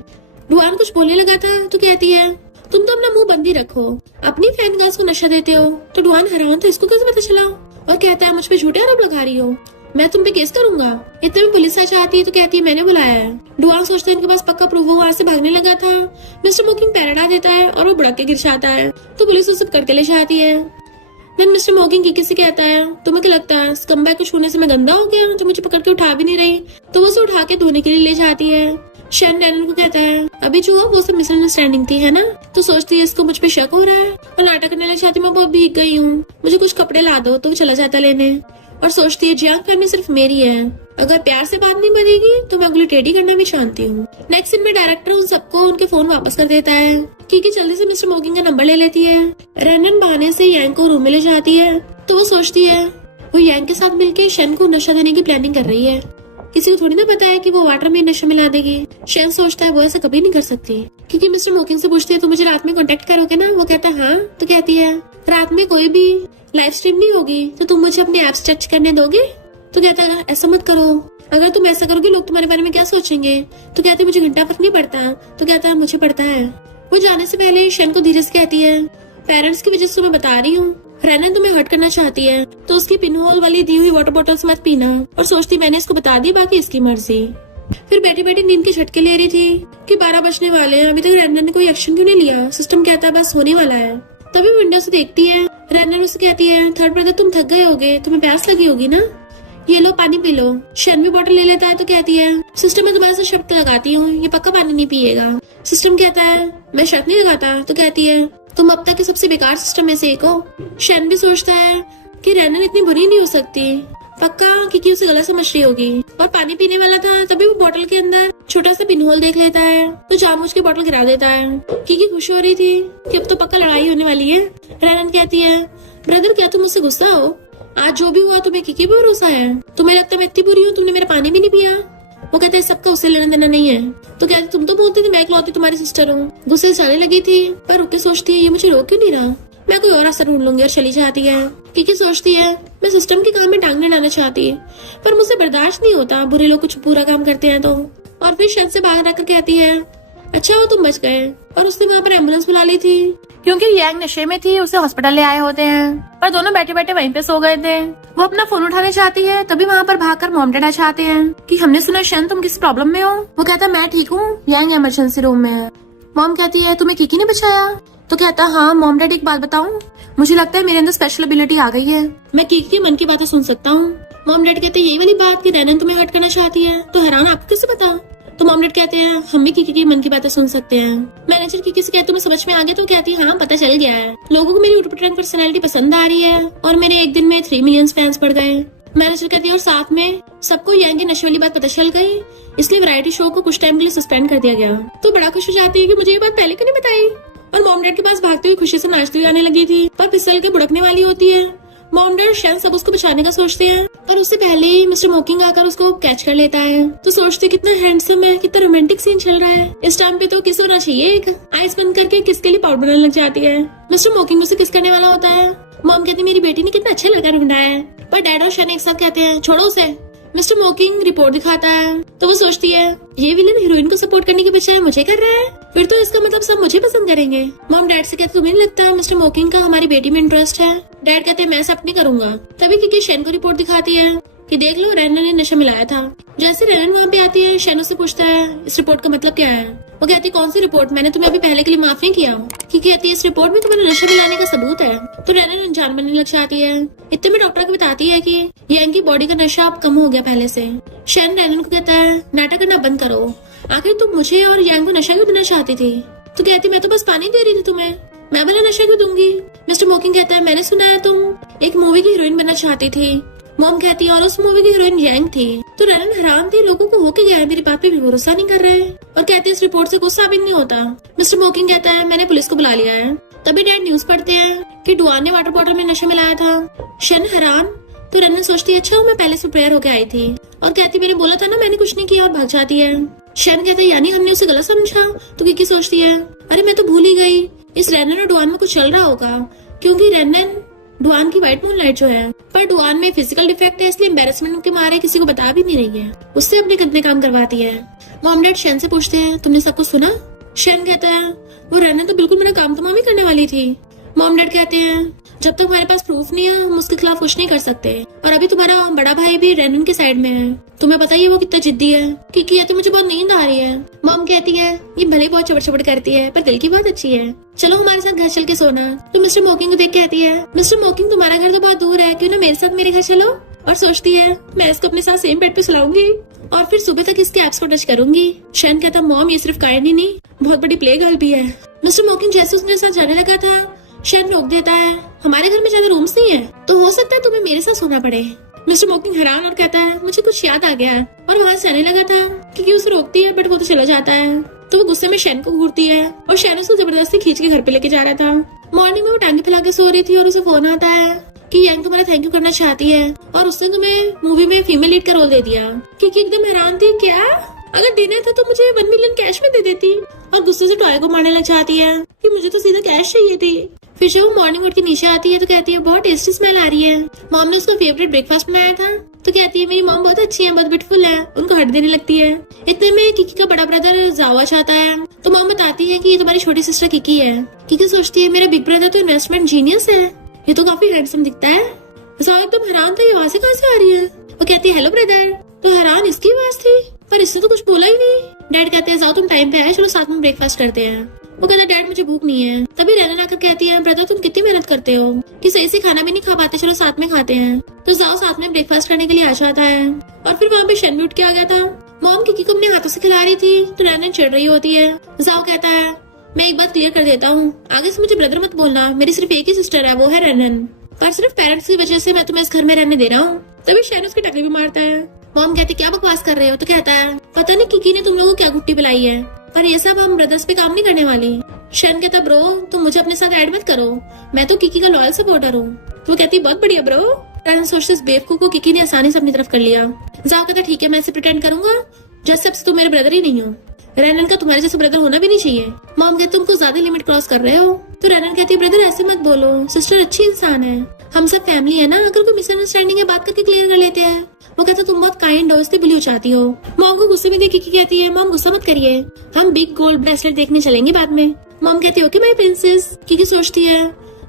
डुआन कुछ बोलने लगा था तो कहती है तुम तो अपना मुंह बंद ही रखो, अपनी फैन गर्ल्स को नशा देते हो। तो डुआन हैरान, तो इसको कैसे पता चला? और कहता है मुझ पे झूठे आरोप लगा रही हो, मैं तुम पे केस करूंगा। इतने में पुलिस आ जाती है तो कहती है मैंने बुलाया है। डुआन सोचता है इनके पास पक्का प्रूफ हो, वहाँ से भागने लगा था। मिस्टर मोकिंग पैराडा देता है और वो बुड़क के गिर जाता है, तो पुलिस उसे पकड़ के ले जाती है। देन मिस्टर मोकिंग किकी से कहता है तुम्हें क्या लगता है स्कम्बैग को छूने से मैं गंदा हो गया जो मुझे पकड़ के उठा भी नहीं रही? तो वो उसे उठा के धोने के लिए ले जाती है। शैन रैनन को कहता है अभी जो वो सब मिसअंडरस्टैंडिंग थी है ना? तो सोचती है इसको मुझ पे शक हो रहा है और नाटक करने लग जाती है मैं बहुत भीग गई हूँ, मुझे कुछ कपड़े ला दो। तो वो चला जाता लेने और सोचती है जियांग फैमिली सिर्फ मेरी है, अगर प्यार से बात नहीं बनेगी तो मैं उंगली टेढ़ी करना भी जानती हूँ। नेक्स्ट सीन में डायरेक्टर उन सबको उनके फोन वापस कर देता है। कीकी जल्दी से मिस्टर मोकिंग का नंबर ले लेती है। रैनन बहाने से यांग को रूम में ले जाती है, तो वो सोचती है वो यांग के साथ मिलके शन को नशा देने की प्लानिंग कर रही है। किसी को थोड़ी ना पता है कि वो वाटर में नशा मिला देगी। शैन सोचता है वो ऐसा कभी नहीं कर सकती, क्योंकि मिस्टर मोकिंग से पूछती है तो मुझे रात में कांटेक्ट करोगे ना? वो कहता है हाँ। तो कहती है रात में कोई भी लाइव स्ट्रीम नहीं होगी तो तुम मुझे अपने ऐप्स टच करने दोगे? तो कहता है ऐसा मत करो, अगर तुम ऐसा करोगे लोग तुम्हारे बारे में क्या सोचेंगे? तो कहते मुझे घंटा फर्क नहीं पड़ता। तो कहता है मुझे पड़ता है। वो जाने से पहले शैन को धीरे से कहती है पेरेंट्स की वजह से मैं बता रही हूँ, रैनन तुम्हें हर्ट करना चाहती है तो उसकी पिनहोल वाली दी हुई वाटर बॉटल्स मत पीना। और सोचती मैंने इसको बता दी, बाकी इसकी मर्जी। फिर बैठी बैठी नींद के झटके ले रही थी कि 12 बजने वाले हैं, अभी तक रैनन ने कोई एक्शन क्यों नहीं लिया? सिस्टम कहता है बस होने वाला है। तभी विंडो से देखती है रैनन उसे कहती है थर्ड ब्रदर तुम थक गए होगे, तुम्हें प्यास लगी होगी ना, ये लो पानी पी लो। शैन भी बॉटल ले लेता है तो कहती है सिस्टम मैं दोबारा से शर्त लगाती हूँ ये पक्का पानी नहीं पिएगा। सिस्टम कहता है मैं शर्त नहीं लगाता। तो कहती है तुम अब तक के सबसे बेकार सिस्टम में से एक हो। शैन भी सोचता है कि रैनन इतनी बुरी नहीं हो सकती, पक्का क्योंकि उसे गलत समझ रही होगी। और पानी पीने वाला था तभी वो बोतल के अंदर छोटा सा पिनहोल देख लेता है तो जानबूझ के बोतल गिरा देता है। किकी खुश हो रही थी कि अब तो पक्का लड़ाई होने वाली है। रैनन कहती है ब्रदर क्या तुम मुझसे गुस्सा हो? आज जो भी हुआ तुम्हें किकी पे भरोसा है? तुम्हें लगता है मैं इतनी बुरी हूँ, तुमने मेरा पानी भी नहीं पिया? वो कहता है सबका उससे लेना देना नहीं है। तो कहते तुम तो बोलती थी मैं इकलौती तुम्हारी सिस्टर हूँ। गुस्से से जाने लगी थी पर रुक के सोचती है ये मुझे रोक क्यों नहीं रहा, मैं कोई और रास्ता ढूंढ लूंगी और चली जाती है। किकी सोचती है मैं सिस्टम के काम में टांग नहीं डालना चाहती पर मुझसे बर्दाश्त नहीं होता बुरे लोग कुछ बुरा काम करते हैं तो। और फिर शैन से बाहर आकर कहती है अच्छा वो तुम बच गए। और उसने वहाँ पर एम्बुलेंस बुला ली थी क्योंकि यांग नशे में थी, उसे हॉस्पिटल ले आए होते हैं पर दोनों बैठे बैठे वहीं पे सो गए थे। वो अपना फोन उठाने चाहती है तभी वहाँ पर भागकर मॉम डैड आ जाते हैं कि हमने सुना शैन तुम किस प्रॉब्लम में हो। वो कहता मैं ठीक हूँ, यांग इमरजेंसी रूम में है। मॉम कहती है तुम्हें किकी ने बचाया? तो कहता हाँ मॉम डैड एक बात बताऊं, मुझे लगता है मेरे अंदर स्पेशल एबिलिटी आ गई है, मैं किकी के मन की बातें सुन सकता हूँ। मॉम डैड कहते हैं यही वाली बात कि रैनन तुम्हें हर्ट करना चाहती है? तो हैरान आपको कैसे पता? तो मॉम डैड कहते हैं हम भी किकी के मन की बातें सुन सकते हैं। मैनेजर किकी से कहते तुम्हें समझ में आ गया? तो कहती है हाँ पता चल गया है, लोगों को मेरी उटपटांग पर्सनैलिटी पसंद आ रही है और मेरे एक दिन में 3 मिलियन फैंस बढ़ गए। मैनेजर कहती है और साथ में सबको यांग की नशे वाली बात पता चल गई, इसलिए वैरायटी शो को कुछ टाइम के लिए सस्पेंड कर दिया गया। तो बड़ा खुश हो जाती है कि मुझे ये बात पहले क्यों नहीं बताई। और मॉम डैड के पास भागते हुए खुशी से नाचती हुई आने लगी थी पर फिसल के बुड़कने वाली होती है। मॉम डैड शैन सब उसको बचाने का सोचते हैं पर उससे पहले ही मिस्टर मोकिंग आकर उसको कैच कर लेता है। तो सोचते कितना हैंडसम है, कितना रोमांटिक सीन चल रहा है। इस टाइम पे तो किस होना चाहिए, एक आइस बंद करके किसके लिए पाउडर बनाने लग जाती है। मिस्टर मोकिंग उसे किस करने वाला होता है। मॉम कहती मेरी बेटी ने कितना अच्छा लड़का ढूंढा है पर डैड और शैन एक साथ कहते हैं छोड़ो उसे। मिस्टर मोकिंग रिपोर्ट दिखाता है तो वो सोचती है ये विलन हीरोइन को सपोर्ट करने के बजाय मुझे कर रहा है, फिर तो इसका मतलब सब मुझे पसंद करेंगे। मॉम डैड से कहते तुम्हें नहीं लगता मिस्टर मोकिंग का हमारी बेटी में इंटरेस्ट है? डैड कहते हैं मैं सब नहीं करूंगा। तभी किकी शैन को रिपोर्ट दिखाती है कि देख लो रैनन ने नशा मिलाया था। जैसे रैनन वहाँ पे आती है शैन उससे पूछता है इस रिपोर्ट का मतलब क्या है। वो कहती कौन सी रिपोर्ट, मैंने तुम्हें अभी पहले के लिए माफ नहीं किया। किकी कहती है इस रिपोर्ट में तुम्हारे नशा मिलाने का सबूत है। तो रैनन अनजान बनने लग जाती है। इतने में डॉक्टर को बताती है कि यांग की बॉडी का नशा अब कम हो गया पहले से। शैन रैनन को कहता है नाटक करना बंद करो, आखिर तुम मुझे और यांग को नशा क्यों देना चाहती थी? तो कहती मैं तो बस पानी दे रही थी तुम्हें, मैं भला नशा क्यों दूंगी। मिस्टर मोकिंग कहता है मैंने सुना है तुम एक मूवी की हीरोइन बनना चाहती थी। मॉम कहती है और उस मूवी की हीरोइन यांग थी। तो रैनन हैरान थी, लोगों को होके गया है, मेरी बात पे भी भरोसा नहीं कर रहे और कहते हैं इस रिपोर्ट से कुछ साबित नहीं होता। मिस्टर मोकिंग कहता है मैंने पुलिस को बुला लिया है। तभी डैड न्यूज पढ़ते हैं कि डुआन ने वाटर बॉटल में नशा मिलाया था। शैन हैरान, तो रैनन सोचती है अच्छा मैं पहले से प्रेयर होके आई थी और कहती मैंने बोला था ना मैंने कुछ नहीं किया और भाग जाती है। शैन कहते हैं यानी हमने उसे गलत समझा। तो किकी सोचती है अरे मैं तो भूल ही गई, इस रैनन और डुआन में कुछ चल रहा होगा क्योंकि रैनन डुआन की व्हाइट मूनलाइट जो है, पर डुआन में फिजिकल डिफेक्ट है इसलिए एम्बेरसमेंट के मारे किसी को बता भी नहीं रही है, उससे अपने कितने काम करवाती है। मॉम डैड शैन से पूछते हैं तुमने सब कुछ सुना? शेन कहता है वो रहना तो बिल्कुल मेरा काम तमाम ही करने वाली थी। मॉम डैड कहते हैं जब तक हमारे पास प्रूफ नहीं है हम उसके खिलाफ कुछ नहीं कर सकते, और अभी तुम्हारा बड़ा भाई भी रेनन के साइड में है, तुम्हें पता ही है वो कितना जिद्दी है। किकी कहती है मुझे बहुत नींद आ रही है। मॉम कहती है ये भले बहुत चबड़ चबड़ करती है पर दिल की बहुत अच्छी है, चलो हमारे साथ घर चल के सोना। तो मिस्टर मोकिंग को देख कहती है मिस्टर मोकिंग तुम्हारा घर तो बहुत दूर है, क्यों ना मेरे साथ मेरे घर चलो। और सोचती है मैं इसको अपने साथ सेम बेड पे सुलाऊंगी और फिर सुबह तक इसके एप्स को टच करूंगी। शेन कहता मॉम ये सिर्फ काइंड ही नहीं बहुत बड़ी प्ले गर्ल भी है। मिस्टर मोकिंग जैसे उसके साथ जाने लगा था शेन रोक देता है हमारे घर में ज्यादा रूम्स नहीं है तो हो सकता है तुम्हें मेरे साथ सोना पड़े। मिस्टर मोकिंग हैरान और कहता है मुझे कुछ याद आ गया और वहाँ से जाने लगा था। क्योंकि उसे रोकती है बट वो तो चला जाता है, तो वो गुस्से में शेन को घूरती है और शेन उसको जबरदस्ती खींच के घर पे लेके जा रहा था। मॉर्निंग में वो टांगे फैला के सो रही थी और उसे फोन आता है कि यंग तुम्हारा थैंक यू करना चाहती है और उसने तुम्हें मूवी में फीमेल लीड का रोल दे दिया। क्योंकि एकदम हैरान थी क्या अगर देना था तो मुझे 1 मिलियन कैश में दे देती, और गुस्से से टॉय को मारने लग जाती है कि मुझे तो सीधा कैश चाहिए थी। फिर जब वो मॉर्निंग उठ के नीचे आती है तो कहती है बहुत टेस्टी स्मेल आ रही है। मॉम ने उसका फेवरेट ब्रेकफास्ट बनाया था तो कहती है मेरी मॉम बहुत अच्छी है, बहुत ब्यूटीफुल है, उनको हट देने लगती है। इतने में किकी का बड़ा ब्रदर जावा चाहता है तो मॉम बताती है कि ये तुम्हारी छोटी सिस्टर किकी है। किकी सोचती है मेरा बिग ब्रदर तो इन्वेस्टमेंट जीनियस है, ये तो काफी हैंडसम दिखता है। जावा एकदम हैरान था ये आवाज कहाँ से आ रही है। वो कहती है हेलो ब्रदर, तो हैरान इसकी आवाज थी पर इसने तो कुछ बोला ही नहीं। डैड कहते हैं जाओ तुम टाइम पे आए, चलो साथ में ब्रेकफास्ट करते हैं। वो कहता है डैड मुझे भूख नहीं है। तभी रेनन आकर कहती है ब्रदर तुम कितनी मेहनत करते हो कि सही से खाना भी नहीं खा पाते, चलो साथ में खाते हैं। तो जाओ साथ में ब्रेकफास्ट करने के लिए आ जाता है और फिर वहाँ पे शेन भी उठ के आ गया था। मॉम किकी को अपने हाथों से खिला रही थी तो रेनन चिढ़ रही होती है। जाओ कहता है मैं एक बात क्लियर कर देता हूँ, आगे से मुझे ब्रदर मत बोलना, मेरी सिर्फ एक ही सिस्टर है वो है रेनन, पर सिर्फ पेरेंट्स की वजह से मैं तुम्हें इस घर में रहने दे रहा हूँ। तभी शेन उसकी टकली भी मारता है। मॉम कहती क्या बकवास कर रहे हो, तो कहता है पता नहीं किकी ने तुम लोगों को क्या गुट्टी पिलाई है पर ये सब हम ब्रदर्स पे काम नहीं करने वाली। शेन कहता ब्रो तुम मुझे अपने साथ ऐड मत करो, मैं तो किकी का लॉयल सपोर्टर हूँ। तो वो कहती बहुत बढ़िया ब्रो। रेनन सोचते इस बेवकूफ को किकी ने आसानी से अपनी तरफ कर लिया। जाओ कहता ठीक है मैं ऐसे प्रिटेंड करूंगा जैसे अब से तुम मेरे ब्रदर ही नहीं हो। रेनन का तुम्हारे जैसे ब्रदर होना भी नहीं चाहिए। मॉम कहती तुम कुछ ज्यादा लिमिट क्रॉस कर रहे हो। तो रेनन कहती ब्रदर ऐसे मत बोलो, सिस्टर अच्छी इंसान है, हम सब फैमिली है ना, अगर कोई मिसअंडरस्टैंडिंग है बात करके क्लियर कर लेते हैं। वो कहता तुम बहुत काइंड हो इसलिए बुली चाहती हो। मॉम को गुस्से में देखी कहती है मॉम गुस्सा मत करिए, हम बिग गोल्ड ब्रेसलेट देखने चलेंगे बाद में। मॉम कहती है ओके माय प्रिंसेस। किकी सोचती है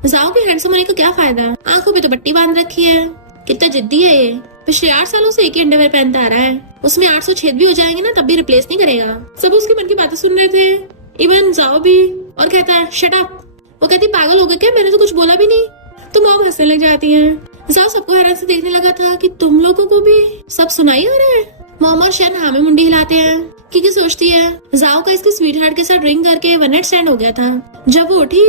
जाओ के हैंडसम होने का क्या फायदा, आंखों पे तो पट्टी बांध रखी है, कितना जिद्दी है ये, पिछले 8 सालों से एक ही अंडरवेयर पहनता आ रहा है, उसमें 800 छेद भी हो जाएंगे ना तब भी रिप्लेस नहीं करेगा। सब उसके मन की बातें सुन रहे थे, इवन जाओ भी, और कहता है शट अप। वो कहती पागल हो गए क्या, मैंने तो कुछ बोला भी नहीं। तो मॉम हंसने लग जाती है। जाओ सबको हैरान से देखने लगा था कि तुम लोगों को भी सब सुनाई आ रहा है। मॉम और शेन हाँ में मुंडी हिलाते हैं। किकी सोचती है जाओ का इसके स्वीट हार्ट के साथ ड्रिंक करके वन नाइट स्टैंड हो गया था। जब वो उठी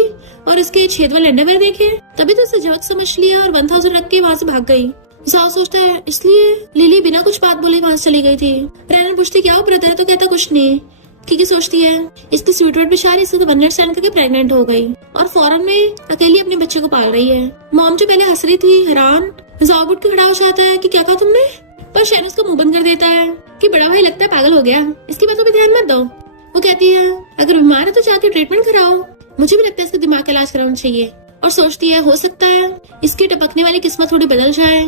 और इसके छेद वाले अंडरवेयर देखे तभी तो उसे झवक समझ लिया और 1000 रख के वहाँ से भाग गई। जाओ सोचता है इसलिए लिली बिना कुछ बात बोले वहाँ से चली गई थी। रेनन पूछती क्या हो ब्रदर, तो कहता कुछ नहीं। किकी सोचती है इसकी स्वीट हार्ट बेचारी इससे वन नाइट स्टैंड करके प्रेग्नेंट हो गई और फौरन में अकेली अपने बच्चे को पाल रही है। मॉम जो पहले हंस रही थी हैरान, जाओ उठ के खड़ा हो जाता है कि क्या कहा तुमने, पर शेन उसका मुंह बंद कर देता है कि बड़ा भाई लगता है पागल हो गया, इसकी बातों पे ध्यान मत दो। वो कहती है अगर बीमार है तो जाके ट्रीटमेंट कराओ, मुझे भी लगता है इसका दिमाग का इलाज कराना चाहिए। और सोचती है हो सकता है इसकी टपकने वाली किस्मत थोड़ी बदल जाए।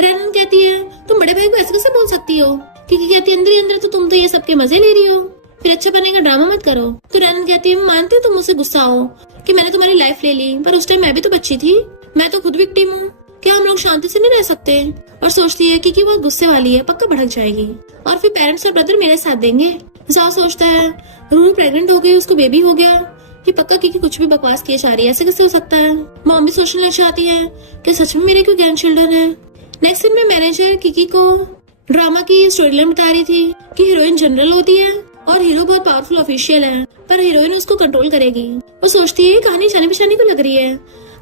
रेनन कहती है तुम बड़े भाई को ऐसे कैसे बोल सकती हो, क्योंकि कहती है अंदर ही अंदर तो तुम तो ये सबके मजे ले रही हो, फिर अच्छा बनने का ड्रामा मत करो। तो रेनन कहती है मानती तुम मुझसे गुस्सा हो कि मैंने तुम्हारी लाइफ ले ली, पर उस टाइम मैं भी तो बच्ची थी, मैं तो खुद विक्टिम हूँ, क्या हम लोग शांति से नहीं रह सकते। और सोचती है कि बहुत गुस्से वाली है, पक्का भड़क जाएगी और फिर पेरेंट्स और ब्रदर मेरे साथ देंगे। जाओ सोचता है रूही प्रेग्नेंट हो गई, उसको बेबी हो गया, कि पक्का किकी कुछ भी बकवास किए जा रही है, ऐसे कैसे हो सकता है। मॉम भी सोचने लग जाती है कि सच में मेरे कोई ग्रैंड चिल्ड्रन है। नेक्स्ट सीन में मैनेजर किकी को ड्रामा की स्टोरी लाइन बता रही थी कि हीरोइन जनरल होती है और हीरो बहुत पावरफुल ऑफिशियल है, पर हीरोइन उसको कंट्रोल करेगी। वो सोचती है कहानी जाने पहचाने को लग रही है।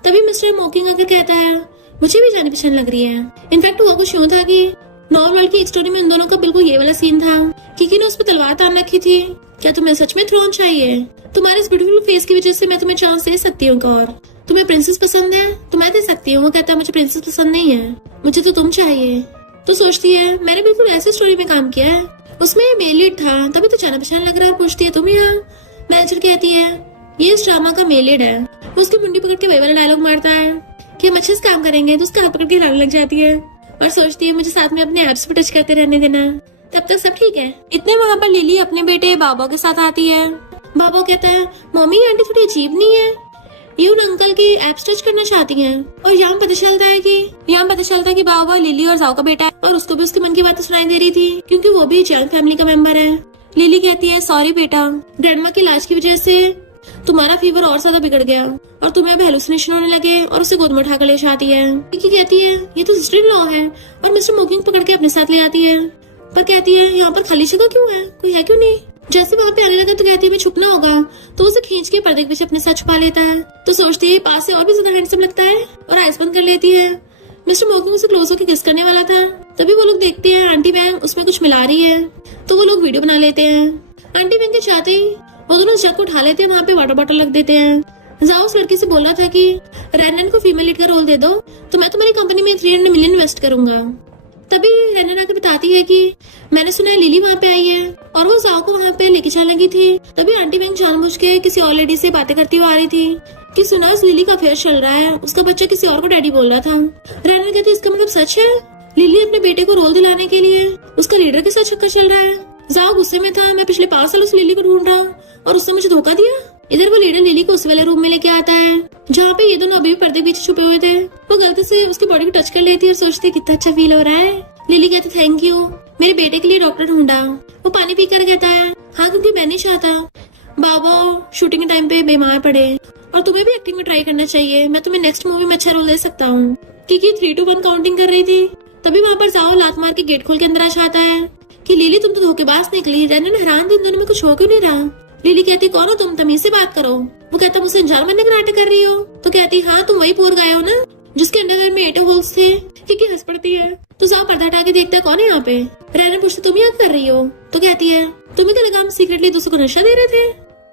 तभी मिस्टर मोकिंग आकर कहता है मुझे भी जाने पहचान लग रही है। इनफैक्ट हुआ कुछ यूँ था कि नॉर्मल की एक स्टोरी में इन दोनों का बिल्कुल ये वाला सीन था। किकी ने उस पर तलवार तान रखी थी, क्या तुम्हें सच में थ्रोन चाहिए, तुम्हारे इस ब्यूटीफुल फेस की वजह से मैं तुम्हें चांस दे सकती हूँ, और तुम्हें प्रिंसेस पसंद है तो मैं दे सकती हूँ। वो कहता है मुझे प्रिंसेस पसंद नहीं है, मुझे तो तुम चाहिए। तो सोचती है मैंने बिल्कुल ऐसी स्टोरी में काम किया है, उसमें मेल लीड था, तभी तो जाना पहचान लग रहा है। पूछती है तुम यहाँ। मैनेजर कहती है ये इस ड्रामा का मेल लीड है। वो उसकी मुंडी पकड़ के वही वाला डायलॉग मारता है कि हम अच्छे से काम करेंगे, तो उसका हाथ पकड़ के हिलाने लग जाती है और सोचती है मुझे साथ में अपने एप्स पे टच करते रहने देना, तब तक सब ठीक है। इतने वहाँ पर लिली अपने बेटे बाबा के साथ आती है बाबा कहता है मम्मी आंटी थोड़ी अजीब नहीं है, ये उन अंकल की एप्स टच करना चाहती हैं। और यहाँ पता चलता है कि बाबा लिली और जाओ का बेटा है और उसको भी उसके मन की बातें सुनाई दे रही थी क्योंकि वो भी जॉइंट फैमिली का मेंबर है। लिली कहती है सॉरी बेटा, ग्रैंडमा के इलाज की वजह से तुम्हारा फीवर और ज्यादा बिगड़ गया और तुम्हें अब हेलुसिनेशन होने लगे और उसे गोद में उठाकर ले जाती है। विकी कहती है ये तो सिस्टर इन लॉ है और मिस्टर मोकिंग पकड़ के अपने साथ ले आती है, पर कहती है यहाँ पर खाली जगह क्यों है, कोई है क्यों नहीं। जैसे वहाँ पे आने लगा तो कहती है मैं छुपना होगा, तो उसे खींच के पर्दे के पीछे अपने साथ छुपा लेता है। तो सोचती है पास से और भी ज्यादा हैंडसम लगता है और आइस बंद कर लेती है। मिस्टर मोकिंग उसे क्लोज होकर किस करने वाला था, तभी वो लोग देखते हैं आंटी वैंग उसमें कुछ मिला रही है, तो वो लोग वीडियो बना लेते हैं। आंटी वैंग के चाहते ही वो दोनों जग को उठा लेते हैं, वहाँ पे वाटर बॉटल रख देते हैं। जाओ उस लड़की से बोला था कि रैनन को फीमेल लीड का रोल दे दो तो मैं तुम्हारी कंपनी में 300 मिलियन इन्वेस्ट करूंगा। तभी रैनन आकर बताती है कि मैंने सुना है लिली वहाँ पे आई है और वो जाओ को वहाँ पे लेके जाने लगी थी। तभी आंटी वैंग जानबूझ के किसी और लेडी से बातें करती हुई आ रही थी कि सुना उस लिली का अफेयर चल रहा है, उसका बच्चा किसी और को डैडी बोल रहा था। रैनन कहती इसका मतलब सच है, लिली अपने बेटे को रोल दिलाने के लिए उसका लीडर के साथ चक्कर चल रहा है। जाओ गुस्से में था, मैं पिछले 5 सालों से लिली को ढूंढ रहा हूँ और उसने मुझे धोखा दिया। इधर वो लीडर लिली को उस वाले रूम में लेके आता है जहाँ पे ये दोनों अभी भी पर्दे के पीछे छुपे हुए थे। वो गलती से उसकी बॉडी को टच कर लेती है और सोचती है कितना अच्छा फील हो रहा है। लिली कहती थैंक यू, मेरे बेटे के लिए डॉक्टर ढूंढा। वो पानी पीकर कहता है हाँ क्योंकि मैं नहीं चाहता बाबा शूटिंग के टाइम पे बीमार पड़े और तुम्हें भी एक्टिंग में ट्राई करना चाहिए, मैं तुम्हें नेक्स्ट मूवी में अच्छा रोल दे सकता हूँ। क्योंकि 3 to 1 काउंटिंग कर रही थी तभी वहाँ पर जाओ लात मार के गेट खोल के अंदर आ जाता है कि लिली तुम तो धोखेबाज निकली। रैनन हैरान थी इन दोनों में कुछ हो क्यों नहीं रहा। लिली कहती कौन हो तुम, तमीज से बात करो। वो कहता मुझसे अनजान बनने का नाटक कर रही हो। तो कहती हाँ तुम वही पोर गए हो ना जिसके अंडरवेयर में 8 होल्स थे। क्योंकि हंस पड़ती है तो जाओ पर्दा हटा के देखता है कौन है यहाँ पे। रैनन पूछती तुम याद कर रही हो, तो कहती है तुम्हें क्या लगा हम सीक्रेटली दूसरों को नशा दे रहे थे।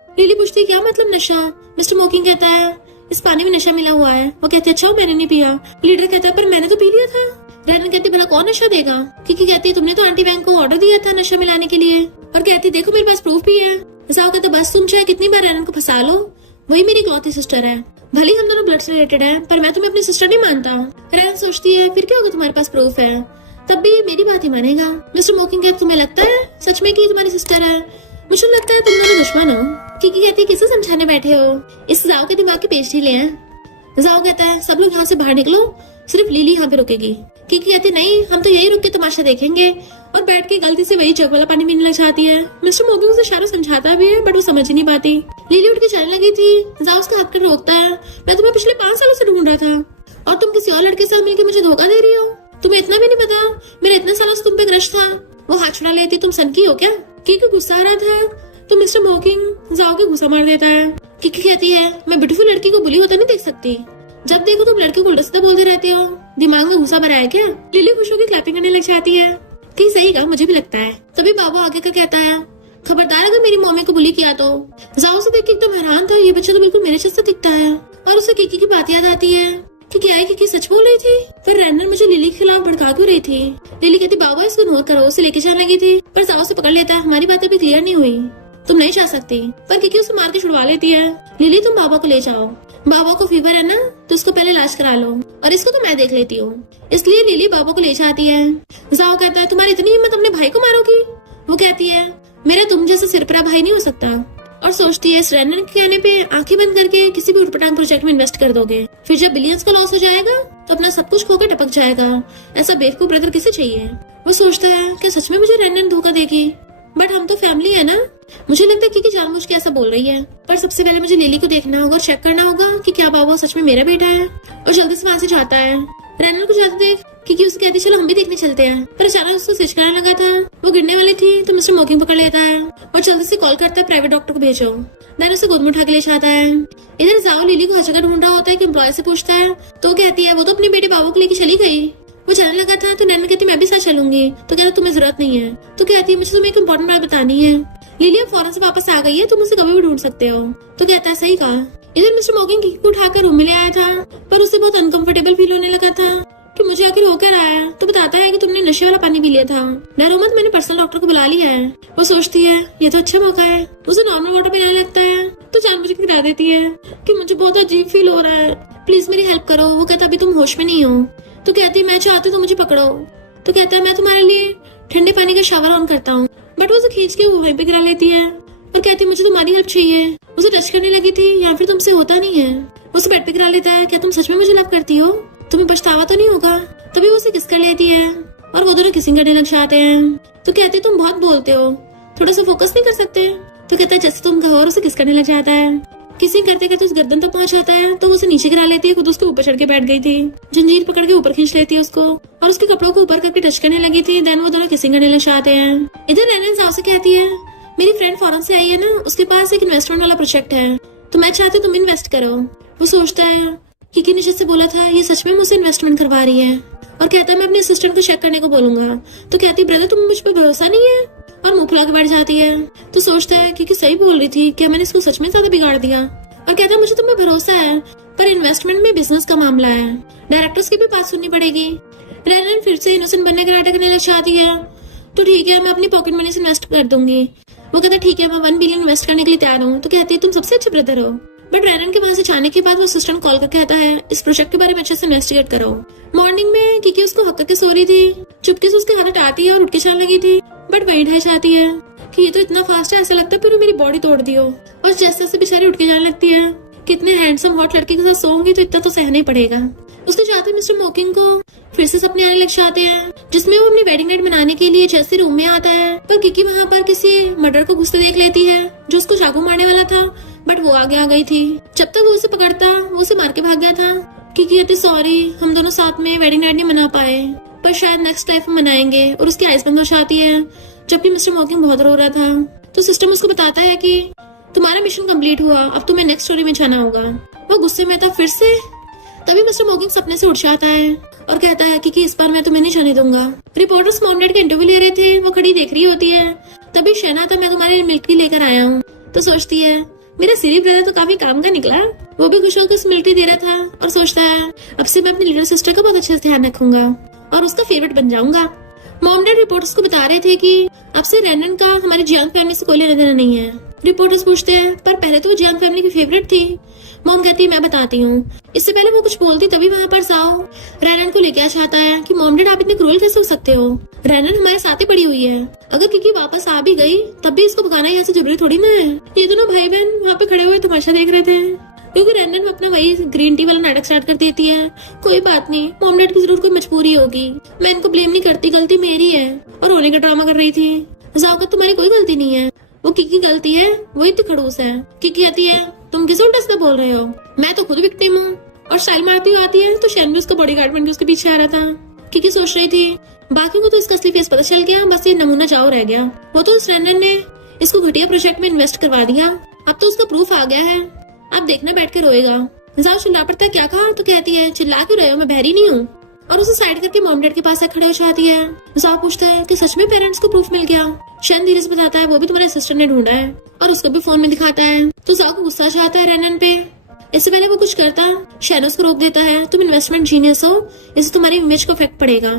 लिली पूछती क्या मतलब नशा। मिस्टर मोकिंग कहता है इस पानी में नशा मिला हुआ है। वो कहती है अच्छा मैंने नहीं पिया। लीडर कहता है पर मैंने तो पी लिया था। रैनन कहती भला कौन नशा देगा, क्योंकि कहती है तुमने तो आंटी वैंग को ऑर्डर दिया था नशा मिलाने के लिए और कहती देखो मेरे पास प्रूफ भी है। जाओ कहता बस तुम चाहे कितनी बार रैनन को फंसा लो, वही मेरी इकलौती सिस्टर है, भले हम दोनों ब्लड से रिलेटेड है पर मैं तुम्हें अपनी सिस्टर नहीं मानता। रैनन सोचती है फिर क्या होगा तुम्हारे पास प्रूफ है, तब भी मेरी बात ही मानेगा। मिस्टर मोकिंग कहता तुम्हें लगता है सच में कि तुम्हारी सिस्टर है, मुझे लगता है तुम दोनों दुश्मन हो। किकी कहती किसे समझाने बैठे हो, इस जाओ के दिमाग के पेज ढीले हैं। जाओ कहता है सब लोग यहाँ से बाहर निकलो, सिर्फ लिली यहाँ पे रुकेगी। किकी कहती नहीं हम तो यही रुक के तमाशा देखेंगे और बैठ के गलती से वही जग वाला पानी पीने लग जाती है। मिस्टर मोकिंग उसे इशारा समझाता भी है बट वो समझ ही नहीं पाती। लिली उठ के चलने लगी थी, जाओ उसका हाथ कर रोकता है मैं तुम्हें पिछले 5 सालों से ढूंढ रहा था और तुम किसी और लड़के से मिलकर मुझे धोखा दे रही हो। तुम्हें इतना भी नहीं पता मेरे इतने सालों से तुम पे क्रश था। वो हाथ छुड़ा लेती तुम सनकी हो क्या। किकी गुस्सा आ रहा था तो मिस्टर मोकिंग जाओ के गुस्सा मार देता है। किकी कहती है मैं ब्यूटीफुल लड़की को बुली होता नहीं देख सकती, जब देखो तुम लड़की को उल्टा सीधा बोलते रहते हो, दिमाग में गुस्सा भरा है क्या। लिली खुश होकर क्लैपिंग करने लग जाती है कि सही कहा मुझे भी लगता है। तभी बाबा आगे का कहता है खबरदार अगर मेरी मम्मी को बुली किया तो। जाओ से देख के एकदम हैरान था, ये बच्चा तो बिल्कुल मेरे जैसा दिखता है। और उसे किकी की बात याद आती है कि क्या है किकी सच बोल रही थी, पर रैनन मुझे लिली के खिलाफ भड़का क्यों रही थी। लिली कहती बाबा इसको नोट करो, उसे लेके जाने लगी थी पर जाओ से पकड़ लेता है हमारी बात अभी क्लियर नहीं हुई, तुम नहीं जा सकती। पर किकी उसे मार के छुड़वा लेती है। लिली तुम बाबा को ले जाओ, बाबा को फीवर है ना तो इसको पहले इलाज करा लो और इसको तो मैं देख लेती हूँ। इसलिए लिली बाबा को ले जाती है। जाओ कहता है तुम्हारी इतनी हिम्मत अपने भाई को मारोगी। वो कहती है मेरा तुम जैसा सिरपरा भाई नहीं हो सकता और सोचती है इस रैनन के कहने पे आंखें बंद करके किसी भी उठपटांग प्रोजेक्ट में इन्वेस्ट कर दोगे, फिर जब बिलियंस का लॉस हो जाएगा तो अपना सब कुछ खोकर टपक जाएगा। ऐसा बेवकूफ ब्रदर किसे चाहिए। वो सोचता है क्या सच में मुझे रैनन धोखा देगी, बट हम तो फैमिली है ना। मुझे लगता है कि जानबूझ के ऐसा बोल रही है, पर सबसे पहले मुझे लिली को देखना होगा और चेक करना होगा कि क्या बाबा सच में मेरा बेटा है। और जल्दी से वहाँ से जाता है। रैनन को जाते देख क्योंकि उसे कहती चलो हम भी देखने चलते हैं, पर अचानक उसको स्विच कराने लगा था। वो गिरने वाली थी तो मिस्टर मोकिंग पकड़ लेता है और जल्दी से कॉल करता है प्राइवेट डॉक्टर को भेजो। दैन उसे गोद में उठा के ले जाता है। इधर जाओ लिली को हर जगह ढूंढ रहा होता है कि एम्प्लॉय से पूछता है तो कहती है वो तो अपने बेटे बाबू को लेके चली गई। वो चलने लगा था तो नैना कहती मैं भी साथ चलूंगी, तो कहता तुम्हें जरूरत नहीं है। तो कहती है मुझे तुम्हें एक इम्पोर्टेंट बात बतानी है, लिली अब फौरन से वापस आ गई है, तुम उसे कभी भी ढूंढ सकते हो। तो कहता है सही कहा। इधर मिस्टर मोकिंग किकी को उठाकर रूम में ले आया था पर उसे बहुत अनकंफर्टेबल फील होने लगा था कि मुझे आखिर होकर आया। तो बताता है कि तुमने नशे वाला पानी पी लिया था, डरो मत मैंने पर्सनल डॉक्टर को बुला लिया है। वो सोचती है ये तो अच्छा मौका है, उसे नॉर्मल वाटर पिलाने लगता है तो जानबूझ के गिरा देती है कि मुझे बहुत अजीब फील हो रहा है, प्लीज मेरी हेल्प करो। वो कहता अभी तुम होश में नहीं हो। तो कहती है मैं चाहती हूँ तो मुझे पकड़ो। तो कहता है मैं तुम्हारे लिए ठंडे पानी का शावर ऑन करता हूँ, बट वो उसे खींच के वहीं पे गिरा लेती है। और कहती है मुझे तुम्हारी हेल्प चाहिए। उसे टच करने लगी थी या फिर तुमसे होता नहीं है। उसे बेड पे गिरा लेता है। क्या तुम सच में मुझे लव करती हो? तुम्हें पछतावा तो नहीं होगा? तभी वो उसे किस कर लेती है और वो दोनों किसिंग करने लग जाते हैं। तो कहते तुम बहुत बोलते हो, थोड़ा सा फोकस नहीं कर सकते? तो कहता है जैसे तुम कहो और उसे किस करने लग जाता है। किसिंग करते करते उस गर्दन तक पहुंच जाता है तो वो उसे नीचे गिरा लेती है। खुद उसके ऊपर चढ़ के बैठ गई थी। जंजीर पकड़ के ऊपर खींच लेती है उसको और उसके कपड़ों को ऊपर करके टच करने लगी थी। देन वो दोनों किसिंग करने लग जाते हैं। इधर रैनन साव से कहती है मेरी फ्रेंड फॉरेन से आई है ना, उसके पास एक इन्वेस्टमेंट वाला प्रोजेक्ट है, तो मैं चाहती हूँ तुम इन्वेस्ट करो। वो सोचता है किकी ने जिससे बोला था ये सच में मुझसे इन्वेस्टमेंट करवा रही है और कहता है मैं अपने असिस्टेंट को चेक करने को बोलूंगा। तो कहती है ब्रदर तुम्हें मुझ पर भरोसा नहीं है, और मुंह फुला के बैठ जाती है। तो सोचता है कि सही बोल रही थी, क्या मैंने इसको सच में ज्यादा बिगाड़ दिया? और कहता है मुझे तुम पे भरोसा है पर इन्वेस्टमेंट में बिजनेस का मामला है, डायरेक्टर्स की भी बात सुननी पड़ेगी। रैनन फिर से इनोसेंट बनने के नाटक करने लग जाती है। तो ठीक है मैं अपनी पॉकेट मनी से इन्वेस्ट कर दूंगी। वो कहता है ठीक है मैं 1 बिलियन इन्वेस्ट करने के लिए तैयार हूँ। तो कहती है तुम सबसे अच्छे ब्रदर हो। बट रैनन के वहां से जाने के बाद वो असिस्टेंट कॉल करके कहता है इस प्रोजेक्ट के बारे में अच्छे से इन्वेस्टिगेट करो। मॉर्निंग में किकी उसको हक करके सो रही थी। चुपके से उसके हाथ आती है और उठ के चलने लगी थी, बट वही ढह जाती है कि ये तो इतना फास्ट है, ऐसा लगता है पूरी मेरी बॉडी तोड़ दी हो। और जैसे जैसे बेचारी उठ के जाने लगती है, कितने हैंडसम हॉट लड़के के साथ सोऊंगी तो इतना तो सहना ही पड़ेगा। उसके जाते मिस्टर मोकिंग को फिर से सपने आने लग जाते हैं जिसमें वो अपनी वेडिंग नाइट मनाने के लिए जैसे रूम में आता है, पर किकी वहाँ पर किसी मर्डर को घुसते देख लेती है जो उसको चाकू मारने वाला था, बट वो आगे आ गई थी। जब तक वो उसे पकड़ता वो उसे मार के भाग गया था। किकी कहती सॉरी हम दोनों साथ में वेडिंग नाइट नहीं मना पाए, पर शायद नेक्स्ट लाइफ में मनाएंगे। और उसकी आइज बंद हो जाती है जबकि मिस्टर मोकिंग बहुत रो रहा था। तो सिस्टम उसको बताता है कि तुम्हारा मिशन कंप्लीट हुआ, अब तुम्हें नेक्स्ट स्टोरी में जाना होगा। वो गुस्से में था फिर से। तभी मिस्टर मोकिंग सपने से उठ जाता है और कहता है कि इस बार मैं तुम्हें नहीं जाने दूंगा। रिपोर्टर्स मॉम डैड के इंटरव्यू ले रहे थे, वो खड़ी देख रही होती है। तभी शहना था मैं तुम्हारे मिल्ट्री लेकर आया हूँ। तो सोचती है मेरा सीरी ब्रदर तो काफी काम का निकला। वो भी खुश होकर मिल्ट्री दे रहा था और सोचता है अब से मैं अपनी लिटिल सिस्टर का बहुत अच्छे से ध्यान रखूंगा और उसका फेवरेट बन जाऊंगा। मॉम डैड रिपोर्टर्स को बता रहे थे कि अब से रैनन का हमारी जियांग फैमिली से कोई लेना देना नहीं है। रिपोर्टर्स पूछते हैं पर पहले तो वो जियांग फैमिली की फेवरेट थी। मॉम कहती है मैं बताती हूँ। इससे पहले वो कुछ बोलती तभी वहाँ पर जाओ रैनन को लेके आ जाता है कि मॉम डैड आप इतने क्रूएल कैसे हो सकते हो, रैनन हमारे साथ ही पड़ी हुई है, अगर किकी वापस आ भी गई तब भी इसको भगाना यहाँ से जरूरी थोड़ी ना है। ये दोनों भाई बहन वहाँ पे खड़े हुए तमाशा देख रहे थे क्योंकि रैनन अपना वही ग्रीन टी वाला नाटक स्टार्ट कर देती है। कोई बात नहीं, मॉम डैड की जरूर कोई मजबूरी होगी, मैं इनको ब्लेम नहीं करती, गलती मेरी है। और रोने का ड्रामा कर रही थी। जाओ तुम्हारी कोई गलती नहीं है, वो किकी गलती है, वो इतनी खड़ूस है। किकी आती है तुम किस उल्टा सीधा बोल रहे हो, मैं तो खुद विक्टिम हूँ। और स्टाइल मारती हुई आती है तो शैन भी उसका बॉडीगार्ड बन के उसके पीछे आ रहा था। किकी सोच रही थी बाकी को तो इसका असली फेस पता चल गया, बस ये नमूना जाओ रह गया। वो तो उस रैनन ने इसको घटिया प्रोजेक्ट में इन्वेस्ट करवा दिया, अब तो उसका प्रूफ आ गया है, अब देखना बैठ के रोएगा। जाओ चिल्ला पड़ता है क्या कहा, तो कहती है चिल्ला क्यों रहे हो, मैं बहरी नहीं हूँ। और उसे साइड करके मॉम डैड के पास खड़े हो जाती है। जाओ पूछता है कि सच में पेरेंट्स को प्रूफ मिल गया। शैन धीरे से बताता है वो भी तुम्हारे सिस्टर ने ढूंढा है और उसको भी फोन में दिखाता है। तो जाओ को गुस्सा आता है रैनन पे। इससे पहले वो कुछ करता शैन उसको रोक देता है, तुम इन्वेस्टमेंट जीनियस हो, इससे तुम्हारी इमेज को इफेक्ट पड़ेगा।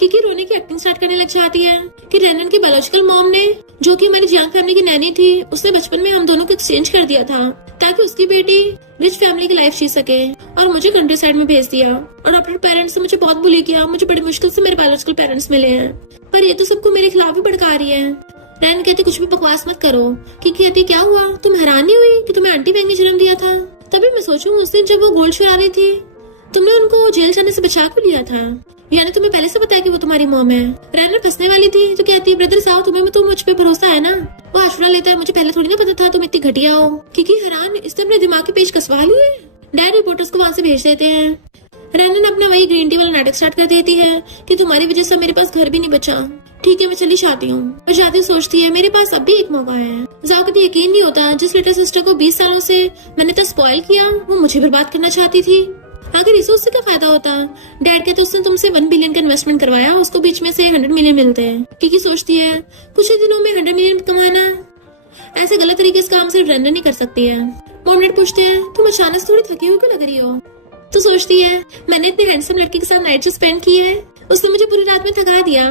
किकी रोने की एक्टिंग स्टार्ट करने लग जाती है कि रैनन की बायोलॉजिकल मॉम ने, जो कि हमारी जियांग फैमिली की नैनी थी, उसने बचपन में हम दोनों को एक्सचेंज कर दिया था ताकि उसकी बेटी रिच फैमिली की लाइफ जी सके, और मुझे कंट्री साइड में भेज दिया। और अपने पेरेंट्स से मुझे बहुत बुली किया, मुझे बड़ी मुश्किल से मेरे बायोलॉजिकल पेरेंट्स मिले हैं, पर ये तो सबको मेरे खिलाफ ही भड़का रही है। रैन कहती कुछ भी बकवास मत करो। किकी कहती क्या हुआ, तुम हैरान नहीं हुई कि तुम्हें आंटी वैंग ने जन्म दिया था? तभी मैं सोचूं उस दिन जब वो गोल्ड चुरा रही थी तुमने उनको जेल जाने से बचा क्यों लिया था, यानी तुम्हें पहले से बताया कि वो तुम्हारी मॉम है। रैन फंसने वाली थी तो कहती है ब्रदर साहब तुम्हें तो मुझ पे भरोसा है ना। वो आश्रा लेता है मुझे पहले थोड़ी ना पता था तुम इतनी घटिया हो। किकी हैरान, इसने अपने दिमाग के पेज कसवा लिए। डैड रिपोर्टर्स को वहाँ से भेज देते हैं। रैनन अपना वही ग्रीन टी वाला नाटक स्टार्ट कर देती है कि तुम्हारी वजह से मेरे पास घर भी नहीं बचा, ठीक है मैं चली जाती हूँ। और जाती सोचती है मेरे पास अब भी एक मौका है। जाओ कभी यकीन नहीं होता जिस लिटिल सिस्टर को 20 सालों से मैंने तक स्पॉइल किया वो मुझे बर्बाद करना चाहती थी। आखिर इसे उससे क्या फायदा होता। डैड कहते उसने तुमसे 1 बिलियन का इन्वेस्टमेंट करवाया, उसको बीच में से 100 मिलियन मिलते हैं। किकी सोचती है कुछ ही दिनों में 100 मिलियन कमाना ऐसे गलत तरीके से काम सिर्फ रैनन नहीं कर सकती है। मॉम डैड पूछते हैं तुम अचानक से थोड़ी थकी हुई क्यों लग रही हो? तो सोचती है मैंने इतने हैंडसम लड़के के साथ नाइट जो स्पेंड की है उसने मुझे पूरी रात में थका दिया।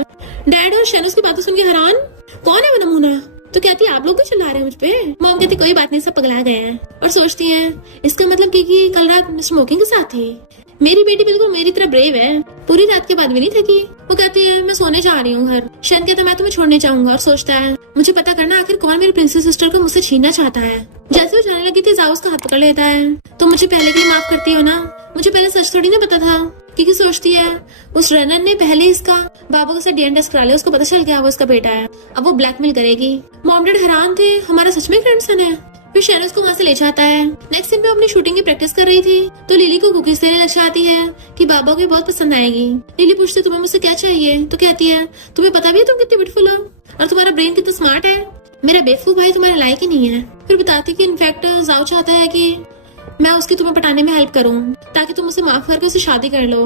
डैड और शैन उसकी बातें सुन के हैरान, कौन है वो नमूना? तो कहती है आप लोग भी चिल्ला रहे हैं मुझ पे। मॉम कहती कोई बात नहीं सब पगला गए हैं। और सोचती है इसका मतलब कि कल रात मिस्टर मोकिंग के साथ थी। मेरी बेटी बिल्कुल मेरी तरह ब्रेव है, पूरी रात के बाद भी नहीं थकी। वो कहती है मैं सोने जा रही हूँ घर। शैन कहता मैं तुम्हें छोड़ने जाऊंगा। और सोचता है मुझे पता करना आखिर कौन मेरी प्रिंसेस सिस्टर को मुझसे छीनना चाहता है। जैसे वो जाने लगी थी जाओ उसका हाथ पकड़ लेता है। तो मुझे पहले के लिए माफ करती हो ना, मुझे पहले सच थोड़ी ना पता था। क्योंकि सोचती है उस रनर ने पहले इसका बाबा के साथ डीएनए टेस्ट करा लिया, उसको पता चल गया वो इसका बेटा है, अब वो ब्लैकमेल करेगी। मॉम डैड हैरान थे हमारा सच में ग्रैंडसन है। फिर शहनाज को वहाँ से ले जाता है। नेक्स्ट दिन पे अपनी शूटिंग की प्रैक्टिस कर रही थी तो लिली को कुकीज देने लग जाती है कि बाबा को बहुत पसंद आएगी। लिली पूछती तुम्हें मुझसे क्या चाहिए, तो कहती है तुम्हें पता भी है तुम कितनी ब्यूटीफुल हो और तुम्हारा ब्रेन कितना स्मार्ट है, मेरा बेवकूफ भाई तुम्हारे लायक ही नहीं है। फिर बताती कि इनफैक्ट जाओ चाहता है कि मैं उसकी तुम्हें पटाने में हेल्प करूं ताकि तुम उसे माफ करके उसे शादी कर लो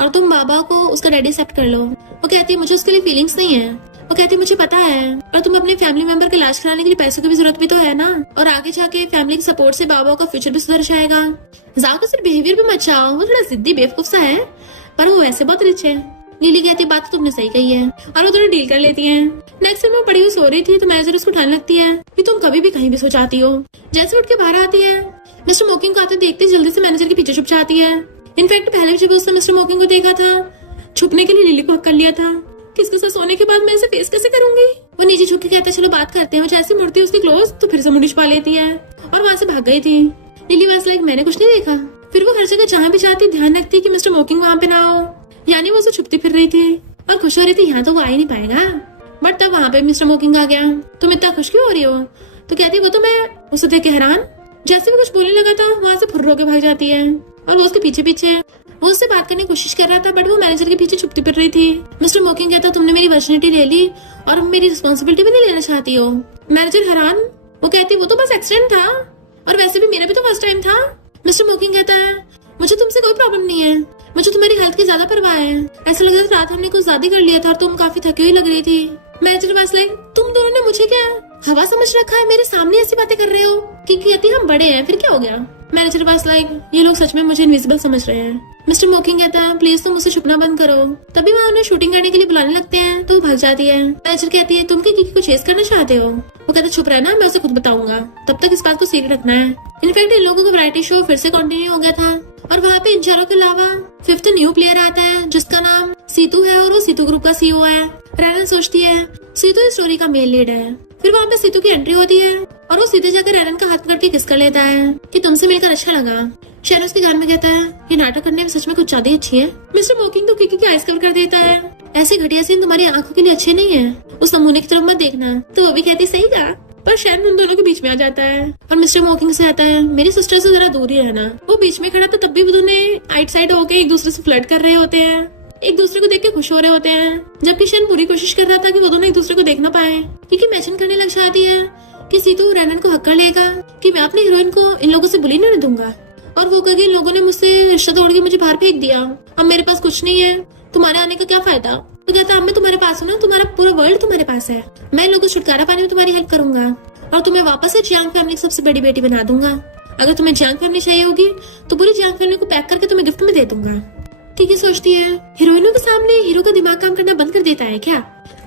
और तुम बाबा को उसका डैडी एक्सेप्ट कर लो। वो कहती है मुझे उसके लिए फीलिंग्स नहीं है। वो कहती है मुझे पता है और तुम अपने फैमिली मेंबर का इलाज कराने के लिए पैसों की भी जरूरत भी तो है ना, और आगे जाके फैमिली के सपोर्ट से बाबा का फ्यूचर भी सुधर जाएगा। जाओ का सिर्फ बिहेवियर भी मत चाहो, वो थोड़ा जिद्दी बेवकूफ सा है पर वो वैसे बहुत रिच है। नीली कहती है बात तो तुमने सही कही है और वो दोनों डील कर लेती हैं। नेक्स्ट टाइम वो पड़ी हुई सो रही थी तो मैनेजर उसको उठाने लगती है कि तुम कभी भी कहीं भी सो जाती हो। जैसे उठ के बाहर आती है मिस्टर मोकिंग को आते देखते जल्दी से मैनेजर के पीछे छुप जाती है। इनफैक्ट पहले जब उसने मिस्टर मोकिंग को देखा था छुपने के लिए लिली को हक कर लिया था कि इसके साथ सोने के बाद मैं इसे फेस कैसे करूंगी। वो नीचे झुक के कहता है चलो बात करते हैं। वो जैसे मुड़ती है उसके क्लोज तो फिर से मुंडी छुपा लेती है और वहां से भाग गई थी। लिली वाज लाइक मैंने कुछ नहीं देखा। फिर वो हर जगह जहाँ भी जाती ध्यान रखती कि मिस्टर मोकिंग वहाँ पे ना हो, यानी वो उसे छुपती फिर रही थी और खुश हो रही थी यहाँ तो वो आ ही नहीं पाएगा। बट तब वहाँ पे मिस्टर मोकिंग आ गया। तुम इतना खुश क्यों हो रही हो, तो कहती वो तो मैं उसे देख के हैरान। जैसे वो कुछ बोलने लगा था वहां से फुर्र होकर भाग जाती है और वो उसके पीछे पीछे वो उससे बात करने की कोशिश कर रहा था बट वो मैनेजर के पीछे छुपती फिर रही थी। मिस्टर मोकिंग कहता तुमने मेरी वर्जिनिटी ले ली और मेरी रिस्पॉन्सिबिलिटी भी नहीं लेना चाहती हो। मैनेजर हैरान। वो कहती वो तो बस एक्सीडेंट था और वैसे भी मेरा भी तो फर्स्ट टाइम था। मिस्टर मोकिंग कहता है मुझे तुमसे कोई प्रॉब्लम नहीं है, मुझे तुम्हारी हेल्थ की ज्यादा परवाह है। ऐसा लग रहा था रात हमने कुछ ज्यादा कर लिया था और तुम काफी थकी हुई लग रही थी। मैनेजर पास लाइक तुम दोनों ने मुझे क्या हवा समझ रखा है, मेरे सामने ऐसी बातें कर रहे हो क्योंकि कहती हम बड़े हैं फिर क्या हो गया। मैनेजर पास लाइक ये लोग सच में मुझे इनविजिबल समझ रहे हैं। मिस्टर मोकिंग कहता है प्लीज तुम मुझसे छुपना बंद करो। तभी वहाँ उन्हें शूटिंग करने के लिए बुलाने लगते हैं तो वो भाग जाती है। मैनेजर कहती है तुम क्या किकी को चेस करना चाहते हो। वो कहता चुप रहना मैं उसे खुद बताऊंगा, तब तक इस बात को सीरियस रखना है। इनफैक्ट इन लोगों का वैरायटी शो फिर से कंटिन्यू हो गया था और वहाँ पे इन चारों के अलावा फिफ्थ न्यू प्लेयर आता है जिसका नाम सीतू है और वो सीतू ग्रुप का सीईओ है। रैनन सोचती है सीतू इस स्टोरी का मेन लीड है। फिर वहाँ पे सीतू की एंट्री होती है और वो सीधे जाकर रैनन का हाथ पकड़ के किस कर लेता है कि तुमसे मिलकर अच्छा लगा। शहर उसके कान में कहता है ये नाटक करने में सच में कुछ ज्यादा ही अच्छी है। मिस्टर मोकिंग तो किकी की आइस कवर कर देता है। ऐसी घटिया सीन तुम्हारी आंखों के लिए अच्छे नहीं है, उस नमूने की तरफ मत देखना। तो वो भी कहती सही कहा, पर शहर उन दोनों के बीच में आ जाता है और मिस्टर मोकिंग से आता है मेरी सिस्टर से जरा दूर ही रहना। वो बीच में खड़ा था तब भी वो दोनों आइट साइड होके एक दूसरे से फ्लर्ट कर रहे होते हैं, एक दूसरे को देख के खुश हो रहे होते हैं, जबकि शैन पूरी कोशिश कर रहा था कि वो दोनों एक दूसरे को देख ना पाए। क्योंकि इमेजिन करने लग जाती है कि सीतू रैनन को हक कर लेगा कि मैं अपने हीरोइन को इन लोगों से बुली नहीं दूंगा और वो कहेगी इन लोगों ने मुझसे रिश्ता तोड़ के मुझे बाहर फेंक दिया, अब मेरे पास कुछ नहीं है, तुम्हारे आने का क्या फायदा। तो कहता अब मैं तुम्हारे पास हूँ ना, तुम्हारा पूरा वर्ल्ड तुम्हारे पास है, मैं इन लोगों को छुटकारा पाने में तुम्हारी हेल्प करूंगा और तुम्हें वापस से जियांग फैमिली की सबसे बड़ी बेटी बना दूंगा। अगर तुम्हें जियांग फैमिली चाहिए होगी तो पूरी जियांग फैमिली को पैक करके तुम्हें गिफ्ट में दे दूंगा। ठीक सोचती है हीरोइनों के सामने हीरो का दिमाग काम करना बंद कर देता है क्या।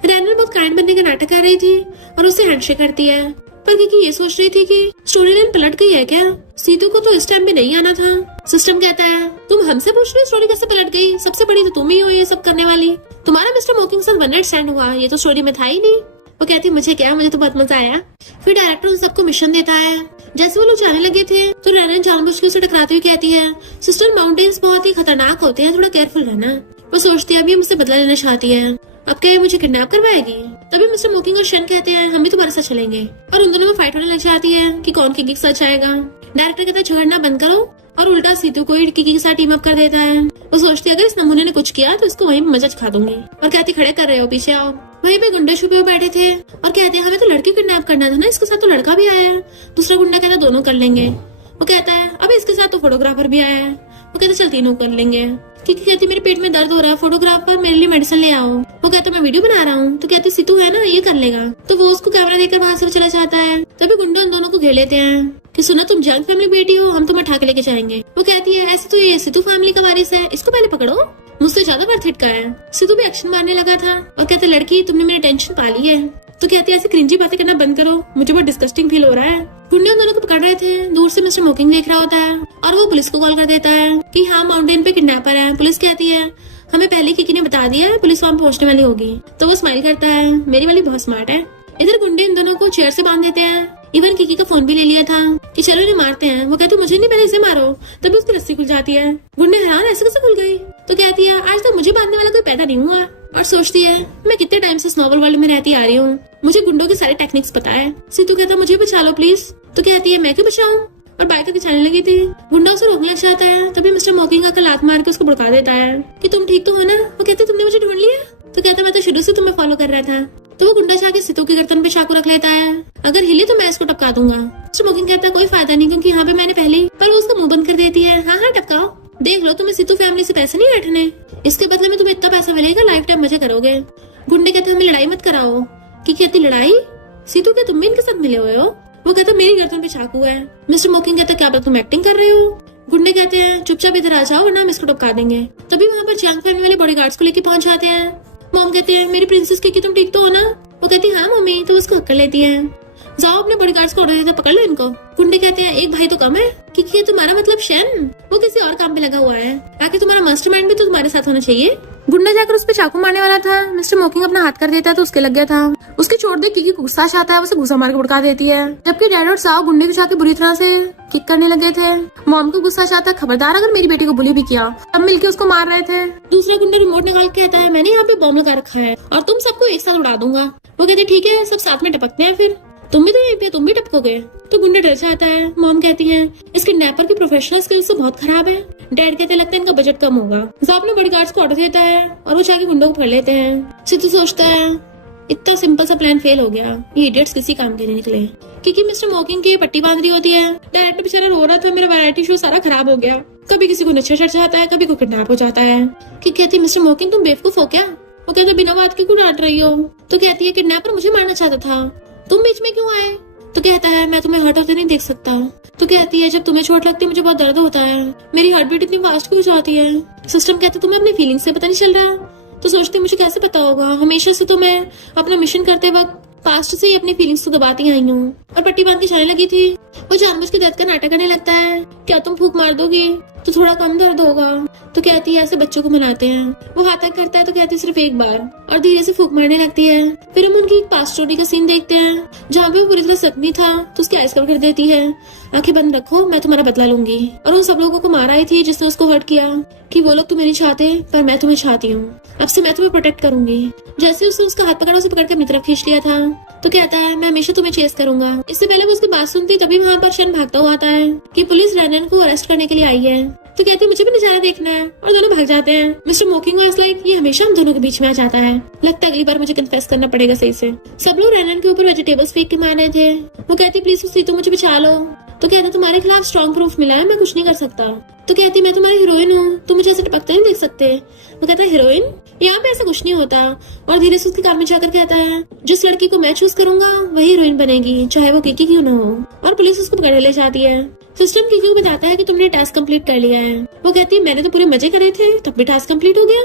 रैनन बहुत काइंड बनने का नाटक कर रही थी और उससे हैंडशेक करती है, पर किकी ये सोच रही थी कि स्टोरी लाइन पलट गई है क्या, सीतू को तो इस टाइम पे नहीं आना था। सिस्टम कहता है तुम हमसे पूछ रहे हो स्टोरी कैसे पलट गई, सबसे बड़ी तो तुम ही हो ये सब करने वाली, तुम्हारा मिस्टर मोकिंग के साथ वन नाइट स्टैंड हुआ ये तो स्टोरी में था ही नहीं। वो कहती मुझे क्या, मुझे तो बहुत मजा आया। फिर डायरेक्टर उन सबको मिशन देता है। जैसे वो लोग जाने लगे थे तो रैनन जानबूझ के उसे टकराते हुए कहती है सिस्टर माउंटेन्स बहुत ही खतरनाक होते हैं, थोड़ा केयरफुल रहना। वो सोचती है अभी मुझसे बदला लेना चाहती है, अब क्या मुझे किडनैप करवाएगी। तभी मिस्टर मोकिंग और शेन कहते हैं हम भी तुम्हारे साथ चलेंगे और उन दोनों में फाइट होने लग जाती है कि कौन किकी के साथ जाएगा। डायरेक्टर कहता है झगड़ना बंद करो और उल्टा सीतू को किकी के साथ टीम अप कर देता है। वो सोचती है अगर इस नमूने ने कुछ किया तो इसको वहीं मजा खा दूंगी और कहती खड़े कर रहे हो पीछे आओ। वहीं पे गुंडे छुपे हुए बैठे थे और कहते हैं हमें तो लड़की किडनैप करना था ना, इसके साथ तो लड़का भी आया है। दूसरा गुंडा कहता दोनों कर लेंगे। वो कहता है अब इसके साथ तो फोटोग्राफर भी आया है। वो कहते चल तीनों कर लेंगे। किकी कहती मेरे पेट में दर्द हो रहा है, फोटोग्राफर मेरे लिए मेडिसिन ले आओ। वो कहता मैं वीडियो बना रहा हूँ। तो कहती सीतू है ना ये कर लेगा। तो वो उसको कैमरा देकर वहाँ से चला जाता है। तभी गुंडे उन दोनों को घेर लेते हैं कि सुना तुम जियांग फैमिली बेटी हो, हम तुम्हें उठा के लेके जाएंगे। वो कहती है ऐसे तो ये सीतू फैमिली का वारिस है, इसको पहले पकड़ो, मुझसे ज्यादा वर्थ इट का है। सीतू भी एक्शन मारने लगा था और कहते लड़की तुमने मेरी टेंशन पा ली है। तो कहती है ऐसी क्रिंजी बातें करना बंद करो, मुझे बहुत डिस्गस्टिंग फील हो रहा है। गुंडे उन दोनों को पकड़ रहे थे। दूर से मिस्टर मोकिंग देख रहा होता है और वो पुलिस को कॉल कर देता है कि हाँ माउंटेन पे किडनैपर है। पुलिस कहती है हमें पहले किकी ने बता दिया है, पुलिस वहाँ पहुँचने वाली होगी। तो वो स्माइल करता है मेरी वाली बहुत स्मार्ट है। इधर गुंडे इन दोनों को चेयर से बांध देते हैं। इवन किकी का फोन भी ले लिया था कि चलो इन्हें मारते हैं। वो कहती मुझे नहीं पता, इसे मारो। तभी उसकी रस्सी खुल जाती है। गुंडे हैरान, ऐसे कैसे खुल गई? तो कहती है आज तक मुझे बांधने वाला कोई पैदा नहीं हुआ। और सोचती है मैं कितने टाइम से इस नॉवल वर्ल्ड में रहती आ रही हूँ, मुझे गुंडों की सारी टेक्निक्स पता है। सीतू कहता मुझे बचा लो प्लीज। तो कहती है मैं क्यों बचाऊं, और बाइक आगे चलने लगी थी। गुंडा उसे रोकने लग जाता है। तभी मिस्टर मॉकिंग आकर लात मार के उसको भड़का देता है कि तुम ठीक तो हो ना। वो कहते तुमने मुझे ढूंढ लिया? तो कहता मैं तो शुरू से तुम्हें फॉलो कर रहा था। तो वो गुंडा जाके सीतू की गर्दन पे चाकू रख लेता है। अगर हिले तो मैं इसको टपका दूंगा। मिस्टर मॉकिंग कहता है कोई फायदा नहीं, क्योंकि यहाँ पे मैंने पहले, पर वो उसका मुंह बंद कर देती है। हाँ हाँ टपकाओ, देख लो तुम्हें सीतू फैमिली से पैसे नहीं बैठने, इसके बदले में तुम्हें इतना पैसा मिलेगा, लाइफ टाइम मजे करोगे। गुंडे कहते हमें लड़ाई मत कराओ। की कहती लड़ाई? सीतू क्या तुम भी इनके साथ मिले हुए हो? वो कहता मेरी गर्दन पे चाकू है। मिस्टर मॉकिंग कहता क्या तुम एक्टिंग कर रहे हो? गुंडे कहते हैं चुपचाप इधर आ जाओ वरना हम इसको टपका देंगे। तभी वहाँ पर चांग फैमिली वाले बॉडीगार्ड्स को लेके पहुंच जाते हैं। मॉम कहते हैं मेरी प्रिंसेस की तुम ठीक तो हो ना? वो कहती हाँ मम्मी। तो उसको हक कर लेती है। जाओ अपने बॉडीगार्ड्स को ऑर्डर देते पकड़ लो इनको। गुंडे कहते हैं एक भाई तो कम है। कि तुम्हारा मतलब शेन वो किसी और काम पे लगा हुआ है, आखिर तुम्हारा मास्टरमाइंड भी तो तुम्हारे साथ होना चाहिए। गुंडा जाकर उस पे चाकू मारने वाला था। मिस्टर मॉकिंग अपना हाथ कर देता है तो उसके लग गया था। उसकी चोट देख किकी गुस्सा आता है, उसे घुसा मार के भड़का देती है। जबकि डैड और साव गुंडे को जाके बुरी तरह से किक करने लगे थे। मॉम को गुस्सा आता है, खबरदार अगर मेरी बेटी को बुली भी किया। तब मिलके उसको मार रहे थे। दूसरा गुंडा रिमोट निकाल के कहता है मैंने यहाँ पे बॉम्ब लगा रखा है और तुम सबको एक साथ उड़ा दूंगा। वो कहते ठीक है, सब साथ में टपकते हैं, फिर तुम भी तो यहीं पे, तुम भी टपकोगे। तो गुंडा डर जाता है। मॉम कहती है इस किडनैपर की प्रोफेशनल स्किल्स तो बहुत खराब है। डैड कहते लगता है इनका बजट कम होगा। जाप अपने बॉडीगार्ड्स को ऑर्डर देता है और वो जाके गुंडों को पकड़ लेते हैं। सिद्धू सोचता है इतना सिंपल सा प्लान फेल हो गया, ये इडियट्स किसी काम के नहीं निकले। क्योंकि मिस्टर मॉकिंग की पट्टी बांध रही होती है। डायरेक्टर बेचारा रो रहा था मेरा वैरायटी शो सारा खराब हो गया, कभी किसी को नशा चढ़ जाता है, कभी को किडनैप हो जाता है। कि कहती मिस्टर मॉकिंग तुम बेवकूफ हो क्या? वो कहते बिना बात के क्यों डांट रही हो? तो कहती है किडनैपर मुझे मारना चाहता था, तुम बीच में क्यों आए? तो कहता है मैं तुम्हें हर्ट होते नहीं देख सकता। तो कहती है जब तुम्हें चोट लगती है मुझे बहुत दर्द होता है, मेरी हार्ट बीट इतनी फास्ट क्यों जाती है? सिस्टम कहते तुम्हें अपनी फीलिंग्स से पता नहीं चल रहा। तो सोचती मुझे कैसे पता होगा, हमेशा से तो मैं अपना मिशन करते वक्त पास्ट से ही अपनी फीलिंग्स को दबाती आई हूँ। और पट्टी बांध के जाने लगी थी। वो जानबूझ के दर्द का नाटक करने लगता है। क्या तुम फूंक मार दोगी तो थोड़ा कम दर्द होगा? तो कहती है ऐसे बच्चों को मनाते हैं। वो हाथ तक करता है तो कहती है सिर्फ एक बार, और धीरे से फूंक मारने लगती है। फिर हम उनकी एक पास्ट स्टोरी का सीन देखते हैं जहाँ पे वो पूरी तरह सदमी था तो उसकी आइस कवर कर देती है। आंखें बंद रखो, मैं तुम्हारा बदला लूंगी। और उन सब लोगों को मार आई थी जिसने उसको हर्ट किया कि वो लोग तुम्हें नहीं चाहते पर मैं तुम्हें चाहती हूँ, अब से मैं तुम्हें प्रोटेक्ट करूंगी। जैसे उसने उसका हाथ पकड़ा, उसे पकड़ के अपनी तरफ खींच लिया था। तो कहता है मैं हमेशा तुम्हें चेस करूंगा। इससे पहले वो उसकी बात सुनती तभी वहाँ पर शन भागता हुआ आता है कि पुलिस रैनन को अरेस्ट करने के लिए आई है। तो कहती है मुझे भी नजारा देखना है, और दोनों भाग जाते हैं। मिस्टर मॉकिंग वाज लाइक ये हमेशा हम दोनों के बीच में आ जाता है, लगता है अगली बार मुझे कन्फेस करना पड़ेगा सही से। सब लोग रैनन के ऊपर वेजिटेबल्स फेंक के मार रहे थे। वो कहती प्लीज सीतू मुझे बचा लो। तो कहते तुम्हारे खिलाफ स्ट्रॉन्ग प्रूफ मिला है, मैं कुछ नहीं कर सकता। तो कहती मैं तुम्हारी हीरोइन हूँ, तुम मुझे ऐसे टपकते नहीं देख सकते। वो कहता हीरोइन, यहाँ पे ऐसा कुछ नहीं होता। और धीरे से उसके कान में जाकर कहता है जिस लड़की को मैं चूज करूंगा वही हीरोइन बनेगी, चाहे वो किकी क्यों ना हो। और पुलिस उसको पकड़ ले जाती है। सिस्टम किकी को बताता है कि तुमने टास्क कंप्लीट कर लिया है। वो कहती है मैंने तो पूरे मजे करे थे, तब भी टास्क कंप्लीट हो गया,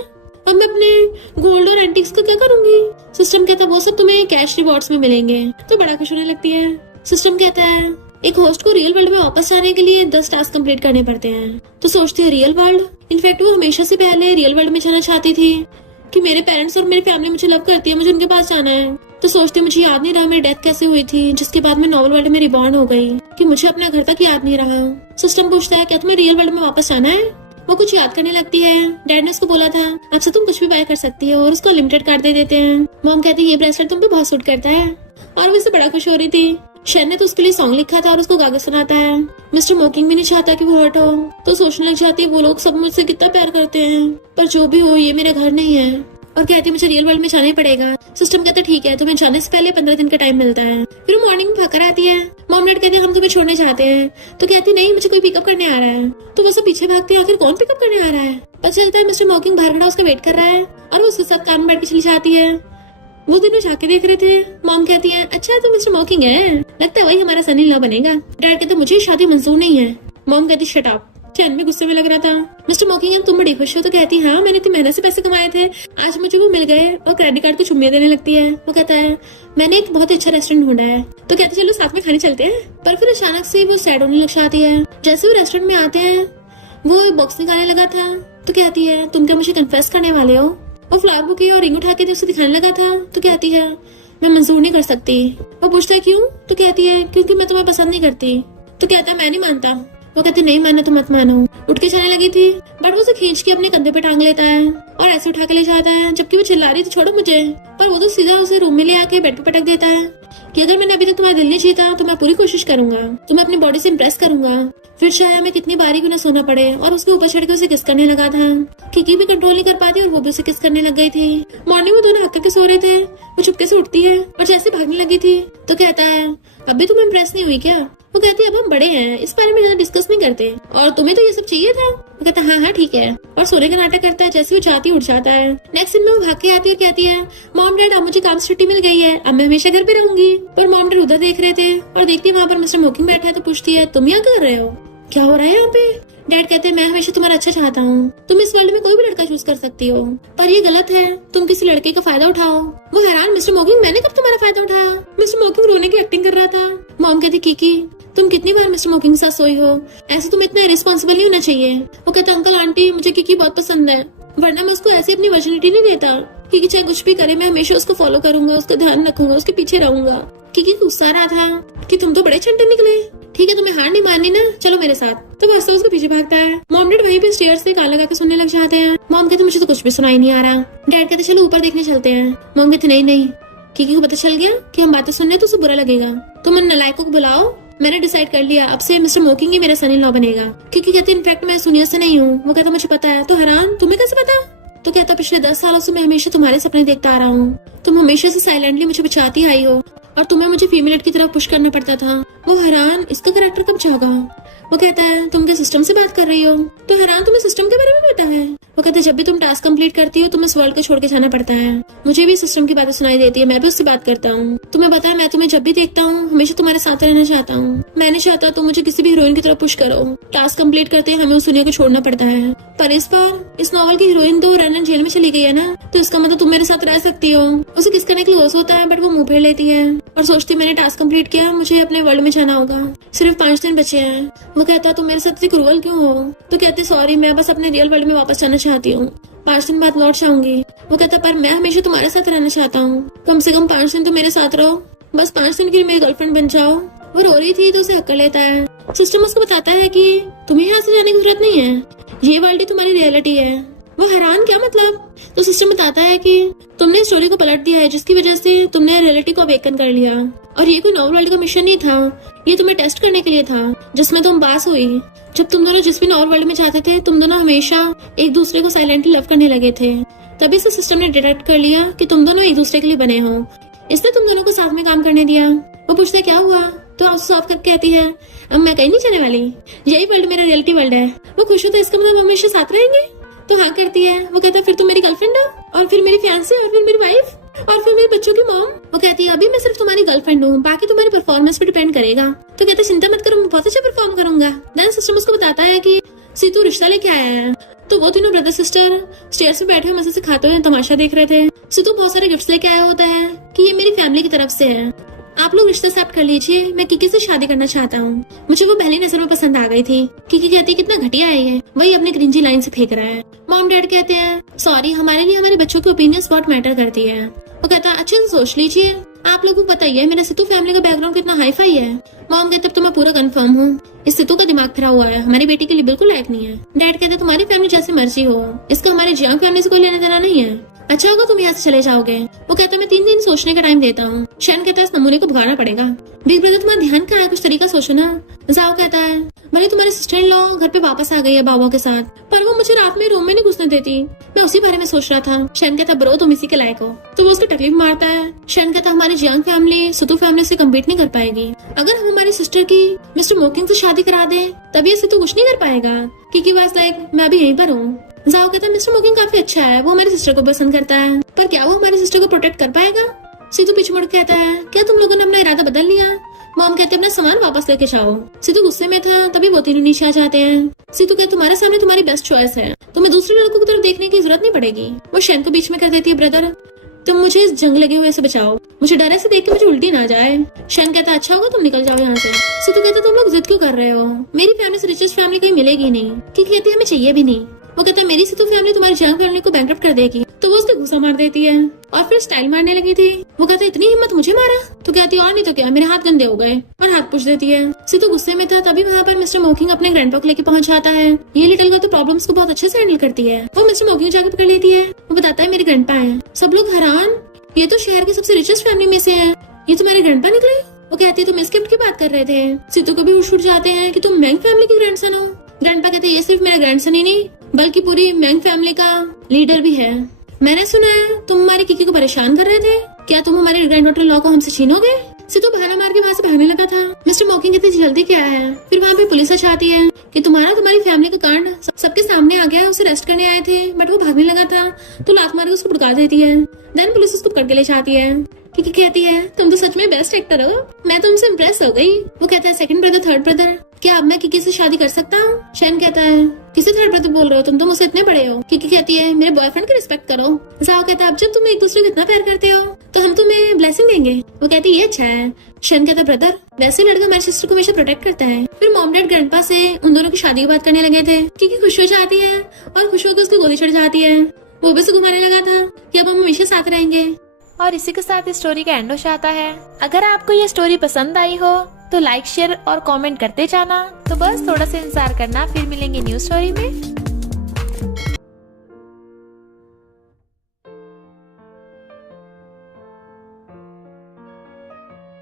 अब मैं अपने गोल्ड और एंटिक्स का क्या करूंगी? सिस्टम कहता है वो सब तुम्हें कैश रिवॉर्ड्स में मिलेंगे। तो बड़ा खुश होने लगती है। सिस्टम कहता है एक होस्ट को रियल वर्ल्ड में वापस जाने के लिए 10 टास्क कंप्लीट करने पड़ते हैं। तो सोचती है रियल वर्ल्ड, इनफैक्ट वो हमेशा से पहले रियल वर्ल्ड में जाना चाहती थी कि मेरे पेरेंट्स और मेरी फैमिली मुझे लव करती है, मुझे उनके पास जाना है। तो सोचती मुझे याद नहीं रहा मेरी डेथ कैसे हुई थी, जिसके बाद मैं नॉवल वर्ल्ड में रिबॉर्न हो गई, कि मुझे अपना घर तक याद नहीं रहा। सिस्टम पूछता है क्या तुम्हें रियल वर्ल्ड में वापस जाना है? वो कुछ याद करने लगती है। डैड ने उसको बोला था अब से तुम कुछ भी बाय कर सकती हो, और उसको लिमिटेड कार्ड दे देते हैं। मॉम कहती है ये ब्रेसलेट तुम पे बहुत सूट करता है, और वो इससे बड़ा खुश हो रही थी। शेन ने तो उसके लिए सॉन्ग लिखा था और उसको गा के सुनाता है। मिस्टर मॉकिंग भी नहीं चाहता कि वो हर्ट हो, तो सोचने लग जाती है वो लोग सब मुझसे कितना प्यार करते हैं, पर जो भी हो ये मेरा घर नहीं है। और कहती है मुझे रियल वर्ल्ड में जाना ही पड़ेगा। सिस्टम कहता है ठीक है, तुम्हें जाने से पहले 15 दिन का टाइम मिलता है। फिर वो मॉर्निंग में भाकर आती है। मॉम डैड कहते हैं हम तुम्हें छोड़ने चाहते हैं। तो कहती नहीं मुझे कोई पिकअप करने आ रहा है। तो वो सब पीछे भागते हैं, आखिर कौन पिकअप करने आ रहा है? पता चलता है मिस्टर मॉकिंग बाहर खड़ा उसका वेट कर रहा है, और वो उसके साथ कार में बैठ के चली जाती है। वो दिन वो जाके देख रहे थे। मॉम कहती है अच्छा तो मिस्टर मॉकिंग है, लगता है वही हमारा सन इन लॉ बनेगा। डैड कहते मुझे शादी मंजूर नहीं है। मॉम कहती शट अप। चैन में गुस्से में लग रहा था। मिस्टर मॉकिंग तुम बड़ी खुश हो? तो कहती हाँ मैंने इतनी मेहनत से पैसे कमाए थे, आज मुझे वो मिल गए। और क्रेडिट कार्ड को चुम्मियां देने लगती है। वो कहता है मैंने एक बहुत अच्छा रेस्टोरेंट ढूंढा है। तो कहते चलो साथ में खाने चलते हैं। पर फिर अचानक से वो सैड होने लग जाती है। जैसे वो रेस्टोरेंट में आते हैं वो एक बॉक्स निकालने लगा था। तो कहती है तुम क्या मुझे कन्फेस करने वाले हो? वो फ्लावर बुके और रिंग उठा के उसे दिखाने लगा था। तो कहती है मैं मंजूर नहीं कर सकती। वो पूछता है क्यों? तो कहती है क्योंकि मैं तुम्हें पसंद नहीं करती। तो कहता है मैं नहीं मानता। वो कहती नहीं मानना तो मत मानो। उठ के जाने लगी थी बट वो उसे खींच के अपने कंधे पे टांग लेता है और ऐसे उठा के ले जाता है, जबकि वो चिल्ला रही थी छोड़ो मुझे, पर वो तो सीधा उसे रूम में ले आके बेड पे पटक देता है कि अगर मैंने अभी तक तुम्हारा दिल नहीं जीता तो मैं पूरी कोशिश करूंगा, तुम्हें अपनी बॉडी से इम्प्रेस करूंगा, फिर चाहे हमें कितनी बारी क्यों ना सोना पड़े। और उसके ऊपर चढ़ के उसे किस करने लगा था। किकी भी कंट्रोल नहीं कर पाती और वो भी उसे किस करने लग गई थी। मॉर्निंग में दोनों हक करके सो रहे थे। वो चुपके से उठती है और जैसे भागने लगी थी तो कहता है अभी तुम इम्प्रेस नहीं हुई क्या? वो कहती है अब हम बड़े हैं, इस बारे में ज्यादा डिस्कस नहीं करते, और तुम्हें तो ये सब चाहिए था। वो कहता है हाँ ठीक है, और सोने का नाटक करता है। जैसे वो चाहती उठ जाता है। नेक्स्ट दिन में वो भाग के आती है और कहती है मॉम डैड अब मुझे काम से छुट्टी मिल गई है, अब मैं हमेशा घर पे रहूंगी। पर मॉम डैड उधर देख रहे थे और देखती है वहाँ पर मिस्टर मोकिंग बैठा है। तो पूछती है तुम यहाँ कर रहे हो, क्या हो रहा है यहाँ पे? डैड कहते हैं मैं हमेशा तुम्हारा अच्छा चाहता हूँ, तुम इस वर्ल्ड में कोई भी लड़का चूज कर सकती हो, पर ये गलत है, तुम किसी लड़के का फायदा उठाओ। वो हैरान मिस्टर मोकिंग मैंने कब तुम्हारा फायदा उठाया? मिस्टर मोकिंग रोने की एक्टिंग कर रहा था। मॉम कहती किकी तुम कितनी बार मिस्टर मोकिंग के साथ सोई हो, ऐसे तुम इतना रिस्पॉन्सिबल नहीं होना चाहिए। वो कहता अंकल आंटी मुझे किकी बहुत पसंद है, वरना मैं उसको ऐसी अपनी वर्जिनिटी नहीं देता। किकी चाहे कुछ भी करे मैं हमेशा उसको फॉलो करूंगा, उसका ध्यान रखूंगा, उसके पीछे रहूंगा। किकी गुस्सा आ रहा था कि तुम तो बड़े छंटे निकले, ठीक है तुम्हें हार नहीं माननी ना, चलो मेरे साथ। तो वो हंसता उसके पीछे भागता है। मॉम डैड वहीं पे स्टेयर्स से कान लगा के सुनने लग जाते हैं। मॉम कहते मुझे तो कुछ भी सुनाई नहीं आ रहा। डैड कहते चलो ऊपर देखने चलते हैं। मॉम कहते नहीं नहीं, किकी को पता चल गया कि हम बातें सुन रहे हैं तो उसे बुरा लगेगा, तुम उन नलायकों को बुलाओ, मैंने डिसाइड कर लिया अब से मिस्टर मोकिंग ही मेरा सन इन लॉ बनेगा। किकी कहते इनफैक्ट मैं सुनिया से नहीं हूँ। वो कहता मुझे पता है। तो हैरान तुम्हें कैसे पता? तो कहता पिछले 10 सालों से मैं हमेशा तुम्हारे सपने देखता आ रहा हूँ, तुम हमेशा से साइलेंटली मुझे बचाती आई हो और तुम्हें मुझे फीमेल की तरफ पुश करना पड़ता था। वो हैरान इसका कैरेक्टर कब जागा। वो कहता है तुम क्या सिस्टम से बात कर रही हो? तो हैरान तुम्हें सिस्टम के बारे में पता है? वो कहता है जब भी तुम टास्क कंप्लीट करती हो तुम्हें इस वर्ल्ड को छोड़ के जाना पड़ता है, मुझे भी सिस्टम की बातें सुनाई देती है, मैं भी उससे बात करता हूँ। तुम्हें पता है मैं तुम्हें जब भी देखता हूँ हमेशा तुम्हारे साथ रहना चाहता हूँ, मैं नहीं चाहता तुम मुझे किसी भी हीरोइन की तरफ पुश करो। टास्क कंप्लीट करते हमें उस दुनिया को छोड़ना पड़ता है, पर इस बार इस नॉवल की हीरोइन तो रनन जेल में चली गई है ना, तो इसका मतलब तुम मेरे साथ रह सकती हो। उसे किस करने के लिए होश होता है बट वो मुंह फेर लेती है और सोचती मैंने टास्क कंप्लीट किया, मुझे अपने वर्ल्ड में जाना होगा, सिर्फ 5 दिन बचे हैं। वो कहता तुम मेरे साथ इतनी क्रूअल क्यों हो? तो कहते सॉरी मैं बस अपने रियल वर्ल्ड में वापस जाना चाहती हूँ, 5 दिन बाद लौट जाऊंगी। वो कहता पर मैं हमेशा तुम्हारे साथ रहना चाहता हूँ, कम से कम 5 दिन तो मेरे साथ रहो, बस 5 दिन के लिए मेरी गर्लफ्रेंड बन जाओ। वो रो रही थी तो उसे हक कर लेता है। सिस्टम उसको बताता है कि तुम्हें यहाँ से जाने की जरूरत नहीं है, ये वर्ल्ड ही तुम्हारी रियलिटी है। वो हैरान क्या मतलब? तो सिस्टम बताता है कि तुमने स्टोरी को पलट दिया है जिसकी वजह से तुमने रियलिटी को अवेकन कर लिया, और ये कोई नॉवल वर्ल्ड का मिशन नहीं था, ये तुम्हें टेस्ट करने के लिए था जिसमें तुम पास हुई। जब तुम दोनों जिस भी नॉवल वर्ल्ड में चाहते थे तुम दोनों हमेशा एक दूसरे को साइलेंटली लव करने लगे थे, तभी से सिस्टम ने डिटेक्ट कर लिया कि तुम दोनों एक दूसरे के लिए बने हो, इसने तुम दोनों को साथ में काम करने दिया। वो पूछते क्या हुआ? तो आंसू साफ करके कहती है अब मैं कहीं नहीं जाने वाली, यही वर्ल्ड मेरा रियलिटी वर्ल्ड है। वो खुश होता है इसका मतलब हमेशा साथ रहेंगे? तो हाँ करती है। वो कहता है फिर तुम मेरी गर्लफ्रेंड हो, और फिर मेरी फियांसे, और फिर मेरी वाइफ, और फिर मेरे बच्चों की मॉम। वो कहती है अभी मैं सिर्फ तुम्हारी गर्लफ्रेंड हूँ, बाकी तुम्हारी परफॉर्मेंस पे डिपेंड करेगा। तो कहता है चिंता मत करो मैं बहुत अच्छा परफॉर्म करूंगा। देन सिस्टम उसको बताता है कि सीतू रिश्ता लेके आया है। तो वो तीनों ब्रदर सिस्टर स्टेयर्स पे बैठे हुए मजे से खाते हुए तमाशा देख रहे थे। सीतू बहुत सारे गिफ्ट्स लेके आया होता है कि ये मेरी फैमिली की तरफ से है, आप लोग रिश्ता एक्सेप्ट कर लीजिए, मैं किकी से शादी करना चाहता हूँ। मुझे वो पहली नजर में पसंद आ गई थी। किकी कहती है कितना घटिया है ये, वही अपने क्रिंजी लाइन से फेंक रहा है। मॉम डैड कहते हैं सॉरी हमारे लिए हमारे बच्चों की ओपिनियंस बहुत मैटर करती है। वो कहता है अच्छे से सोच लीजिए, आप लोगों को पता ही है मेरा सितू फैमिली का बैकग्राउंड कितना हाई फाई है। मॉम कहते अब तो मैं पूरा कंफर्म हूँ, इस सितू का दिमाग फिरा हुआ है, हमारी बेटी के लिए बिल्कुल लायक नहीं है। डैड कहते तुम्हारी फैमिली जैसी मर्जी हो, इसका हमारे जियांग फैमिली से कोई लेना देना नहीं है, अच्छा होगा तुम यहाँ से चले जाओगे। वो कहता है मैं 3 दिन सोचने का टाइम देता हूँ। शैन कहता है इस नमूने को भगाना पड़ेगा। बिग ब्रदर तुम्हारा ध्यान कहाँ है, कुछ तरीका सोचो ना। जाओ कहता है भले तुम्हारी सिस्टर इन लॉ घर पे वापस आ गई है बाबा के साथ, पर वो मुझे रात में रूम में नहीं घुसने देती, मैं उसी बारे में सोच रहा था। शैन कहता ब्रो तुम इसी के लायक हो। तो वो उसको तकलीफ मारता है। शैन कहता हमारी जियांग फैमिली सितू फैमिली से कम्पीट नहीं कर पाएगी, अगर हम हमारी सिस्टर की मिस्टर मोकिंग से शादी करा दे तभी सितू कुछ नहीं कर पाएगा, क्योंकि बस लाइक मैं अभी यहीं पर हूँ। जाओ कहता है मिस्टर मोकिंग काफी अच्छा है, वो हमारी सिस्टर को पसंद करता है, पर क्या वो हमारी सिस्टर को प्रोटेक्ट कर पाएगा? सीतू पीछे मुड़ कहता है क्या तुम लोगों ने अपना इरादा बदल लिया? मॉम कहते अपना सामान वापस लेके जाओ। सीतू गुस्से में था तभी वो तीनों नीचे आ जाते हैं। सीतू कहते तुम्हारे सामने तुम्हारी बेस्ट चॉइस है, तुम्हें दूसरे लड़कों की तरफ देखने की जरूरत नहीं पड़ेगी। वो शैन को बीच में कर देती है ब्रदर तुम मुझे इस जंग लगे हुए से बचाओ, मुझे डर से देख के मुझे उल्टी ना जाए। शैन कहता अच्छा होगा तुम निकल जाओ यहाँ से। सीतू कहता तुम लोग जिद क्यों कर रहे हो, मेरी फैमिली से रिचेस्ट फैमिली कहीं मिलेगी नहीं, क्योंकि कहती हमें चाहिए भी नहीं। वो कहता है मेरी सितु फैमिली तुम्हारी जंग फैमिली को बैंकरप्ट कर देगी। तो वो उसको घुसा मार देती है और फिर स्टाइल मारने लगी थी। वो कहता है इतनी हिम्मत, मुझे मारा? तो कहती है और नहीं तो क्या, मेरे हाथ गंदे हो गए, और हाथ पूछ देती है। सितु गुस्से में था, तभी वहाँ पर मिस्टर मोकिंग अपने ग्रैंडपा को लेके पहुंच जाता है। ये लिटिल गर्ल तो प्रॉब्लम्स को बहुत अच्छे से हैंडल करती है। वो मिस्टर मोकिंग जाकर पकड़ लेती है। वो बताता है मेरे ग्रैंडपा है। सब लोग हैरान, ये तो शहर की सबसे रिचेस्ट फैमिली में से है, ये तुम्हारे ग्रैंडपा निकले? वो कहती है तुम इस गिफ्ट की बात कर रहे थे। सितु को भी होश उड़ जाते हैं कि तुम मैंग फैमिली के ग्रैंडसन हो। ग्रैंडपा कहते हैं ये सिर्फ मेरा ग्रैंडसन ही नहीं बल्कि पूरी मैंग फैमिली का लीडर भी है। मैंने सुना है तुम हमारी किकी को परेशान कर रहे थे, क्या तुम हमारे ग्रैंडडॉटर लॉ को हमसे छीनोगे? सितु बहाना मार के वहाँ से भागने लगा था। मिस्टर मोकिंग कहते जल्दी क्या है। फिर वहाँ पे पुलिस आ जाती है कि तुम्हारी फैमिली का कांड सबके सामने आ गया है, उसे अरेस्ट करने आए थे बट वो भागने लगा था, तो लात मार के उसको भड़का देती है। देन पुलिस उसको पकड़ के ले जाती है। किकी कहती है तुम तो सच में बेस्ट एक्टर हो, मैं तुमसे इम्प्रेस हो गई। वो कहता है सेकंड ब्रदर, थर्ड ब्रदर, क्या अब मैं किकी से शादी कर सकता हूँ? शैन कहता है किसी थर्ड ब्रदर बोल रहे हो, तुम तो मुझसे इतने बड़े हो। किकी कहती है मेरे बॉयफ्रेंड की रिस्पेक्ट करो। जाओ कहता है अब जब तुम एक दूसरे को इतना प्यार करते हो तो हम तुम्हें ब्लेसिंग देंगे। वो कहती है ये अच्छा है। शैन कहता है ब्रदर, वैसे लड़का मेरी सिस्टर को हमेशा प्रोटेक्ट करता है। फिर मॉम डैड ग्रैंडपा से उन दोनों की शादी की बात करने लगे थे। किकी खुश हो जाती है और खुश होकर उसकी गोली चढ़ जाती है। वो भी उसे घुमाने लगा था कि अब हम हमेशा साथ रहेंगे। और इसी के साथ इस स्टोरी का एंड हो जाता है। अगर आपको ये स्टोरी पसंद आई हो तो लाइक, शेयर और कमेंट करते जाना। तो बस थोड़ा सा इंतजार करना, फिर मिलेंगे न्यू स्टोरी में।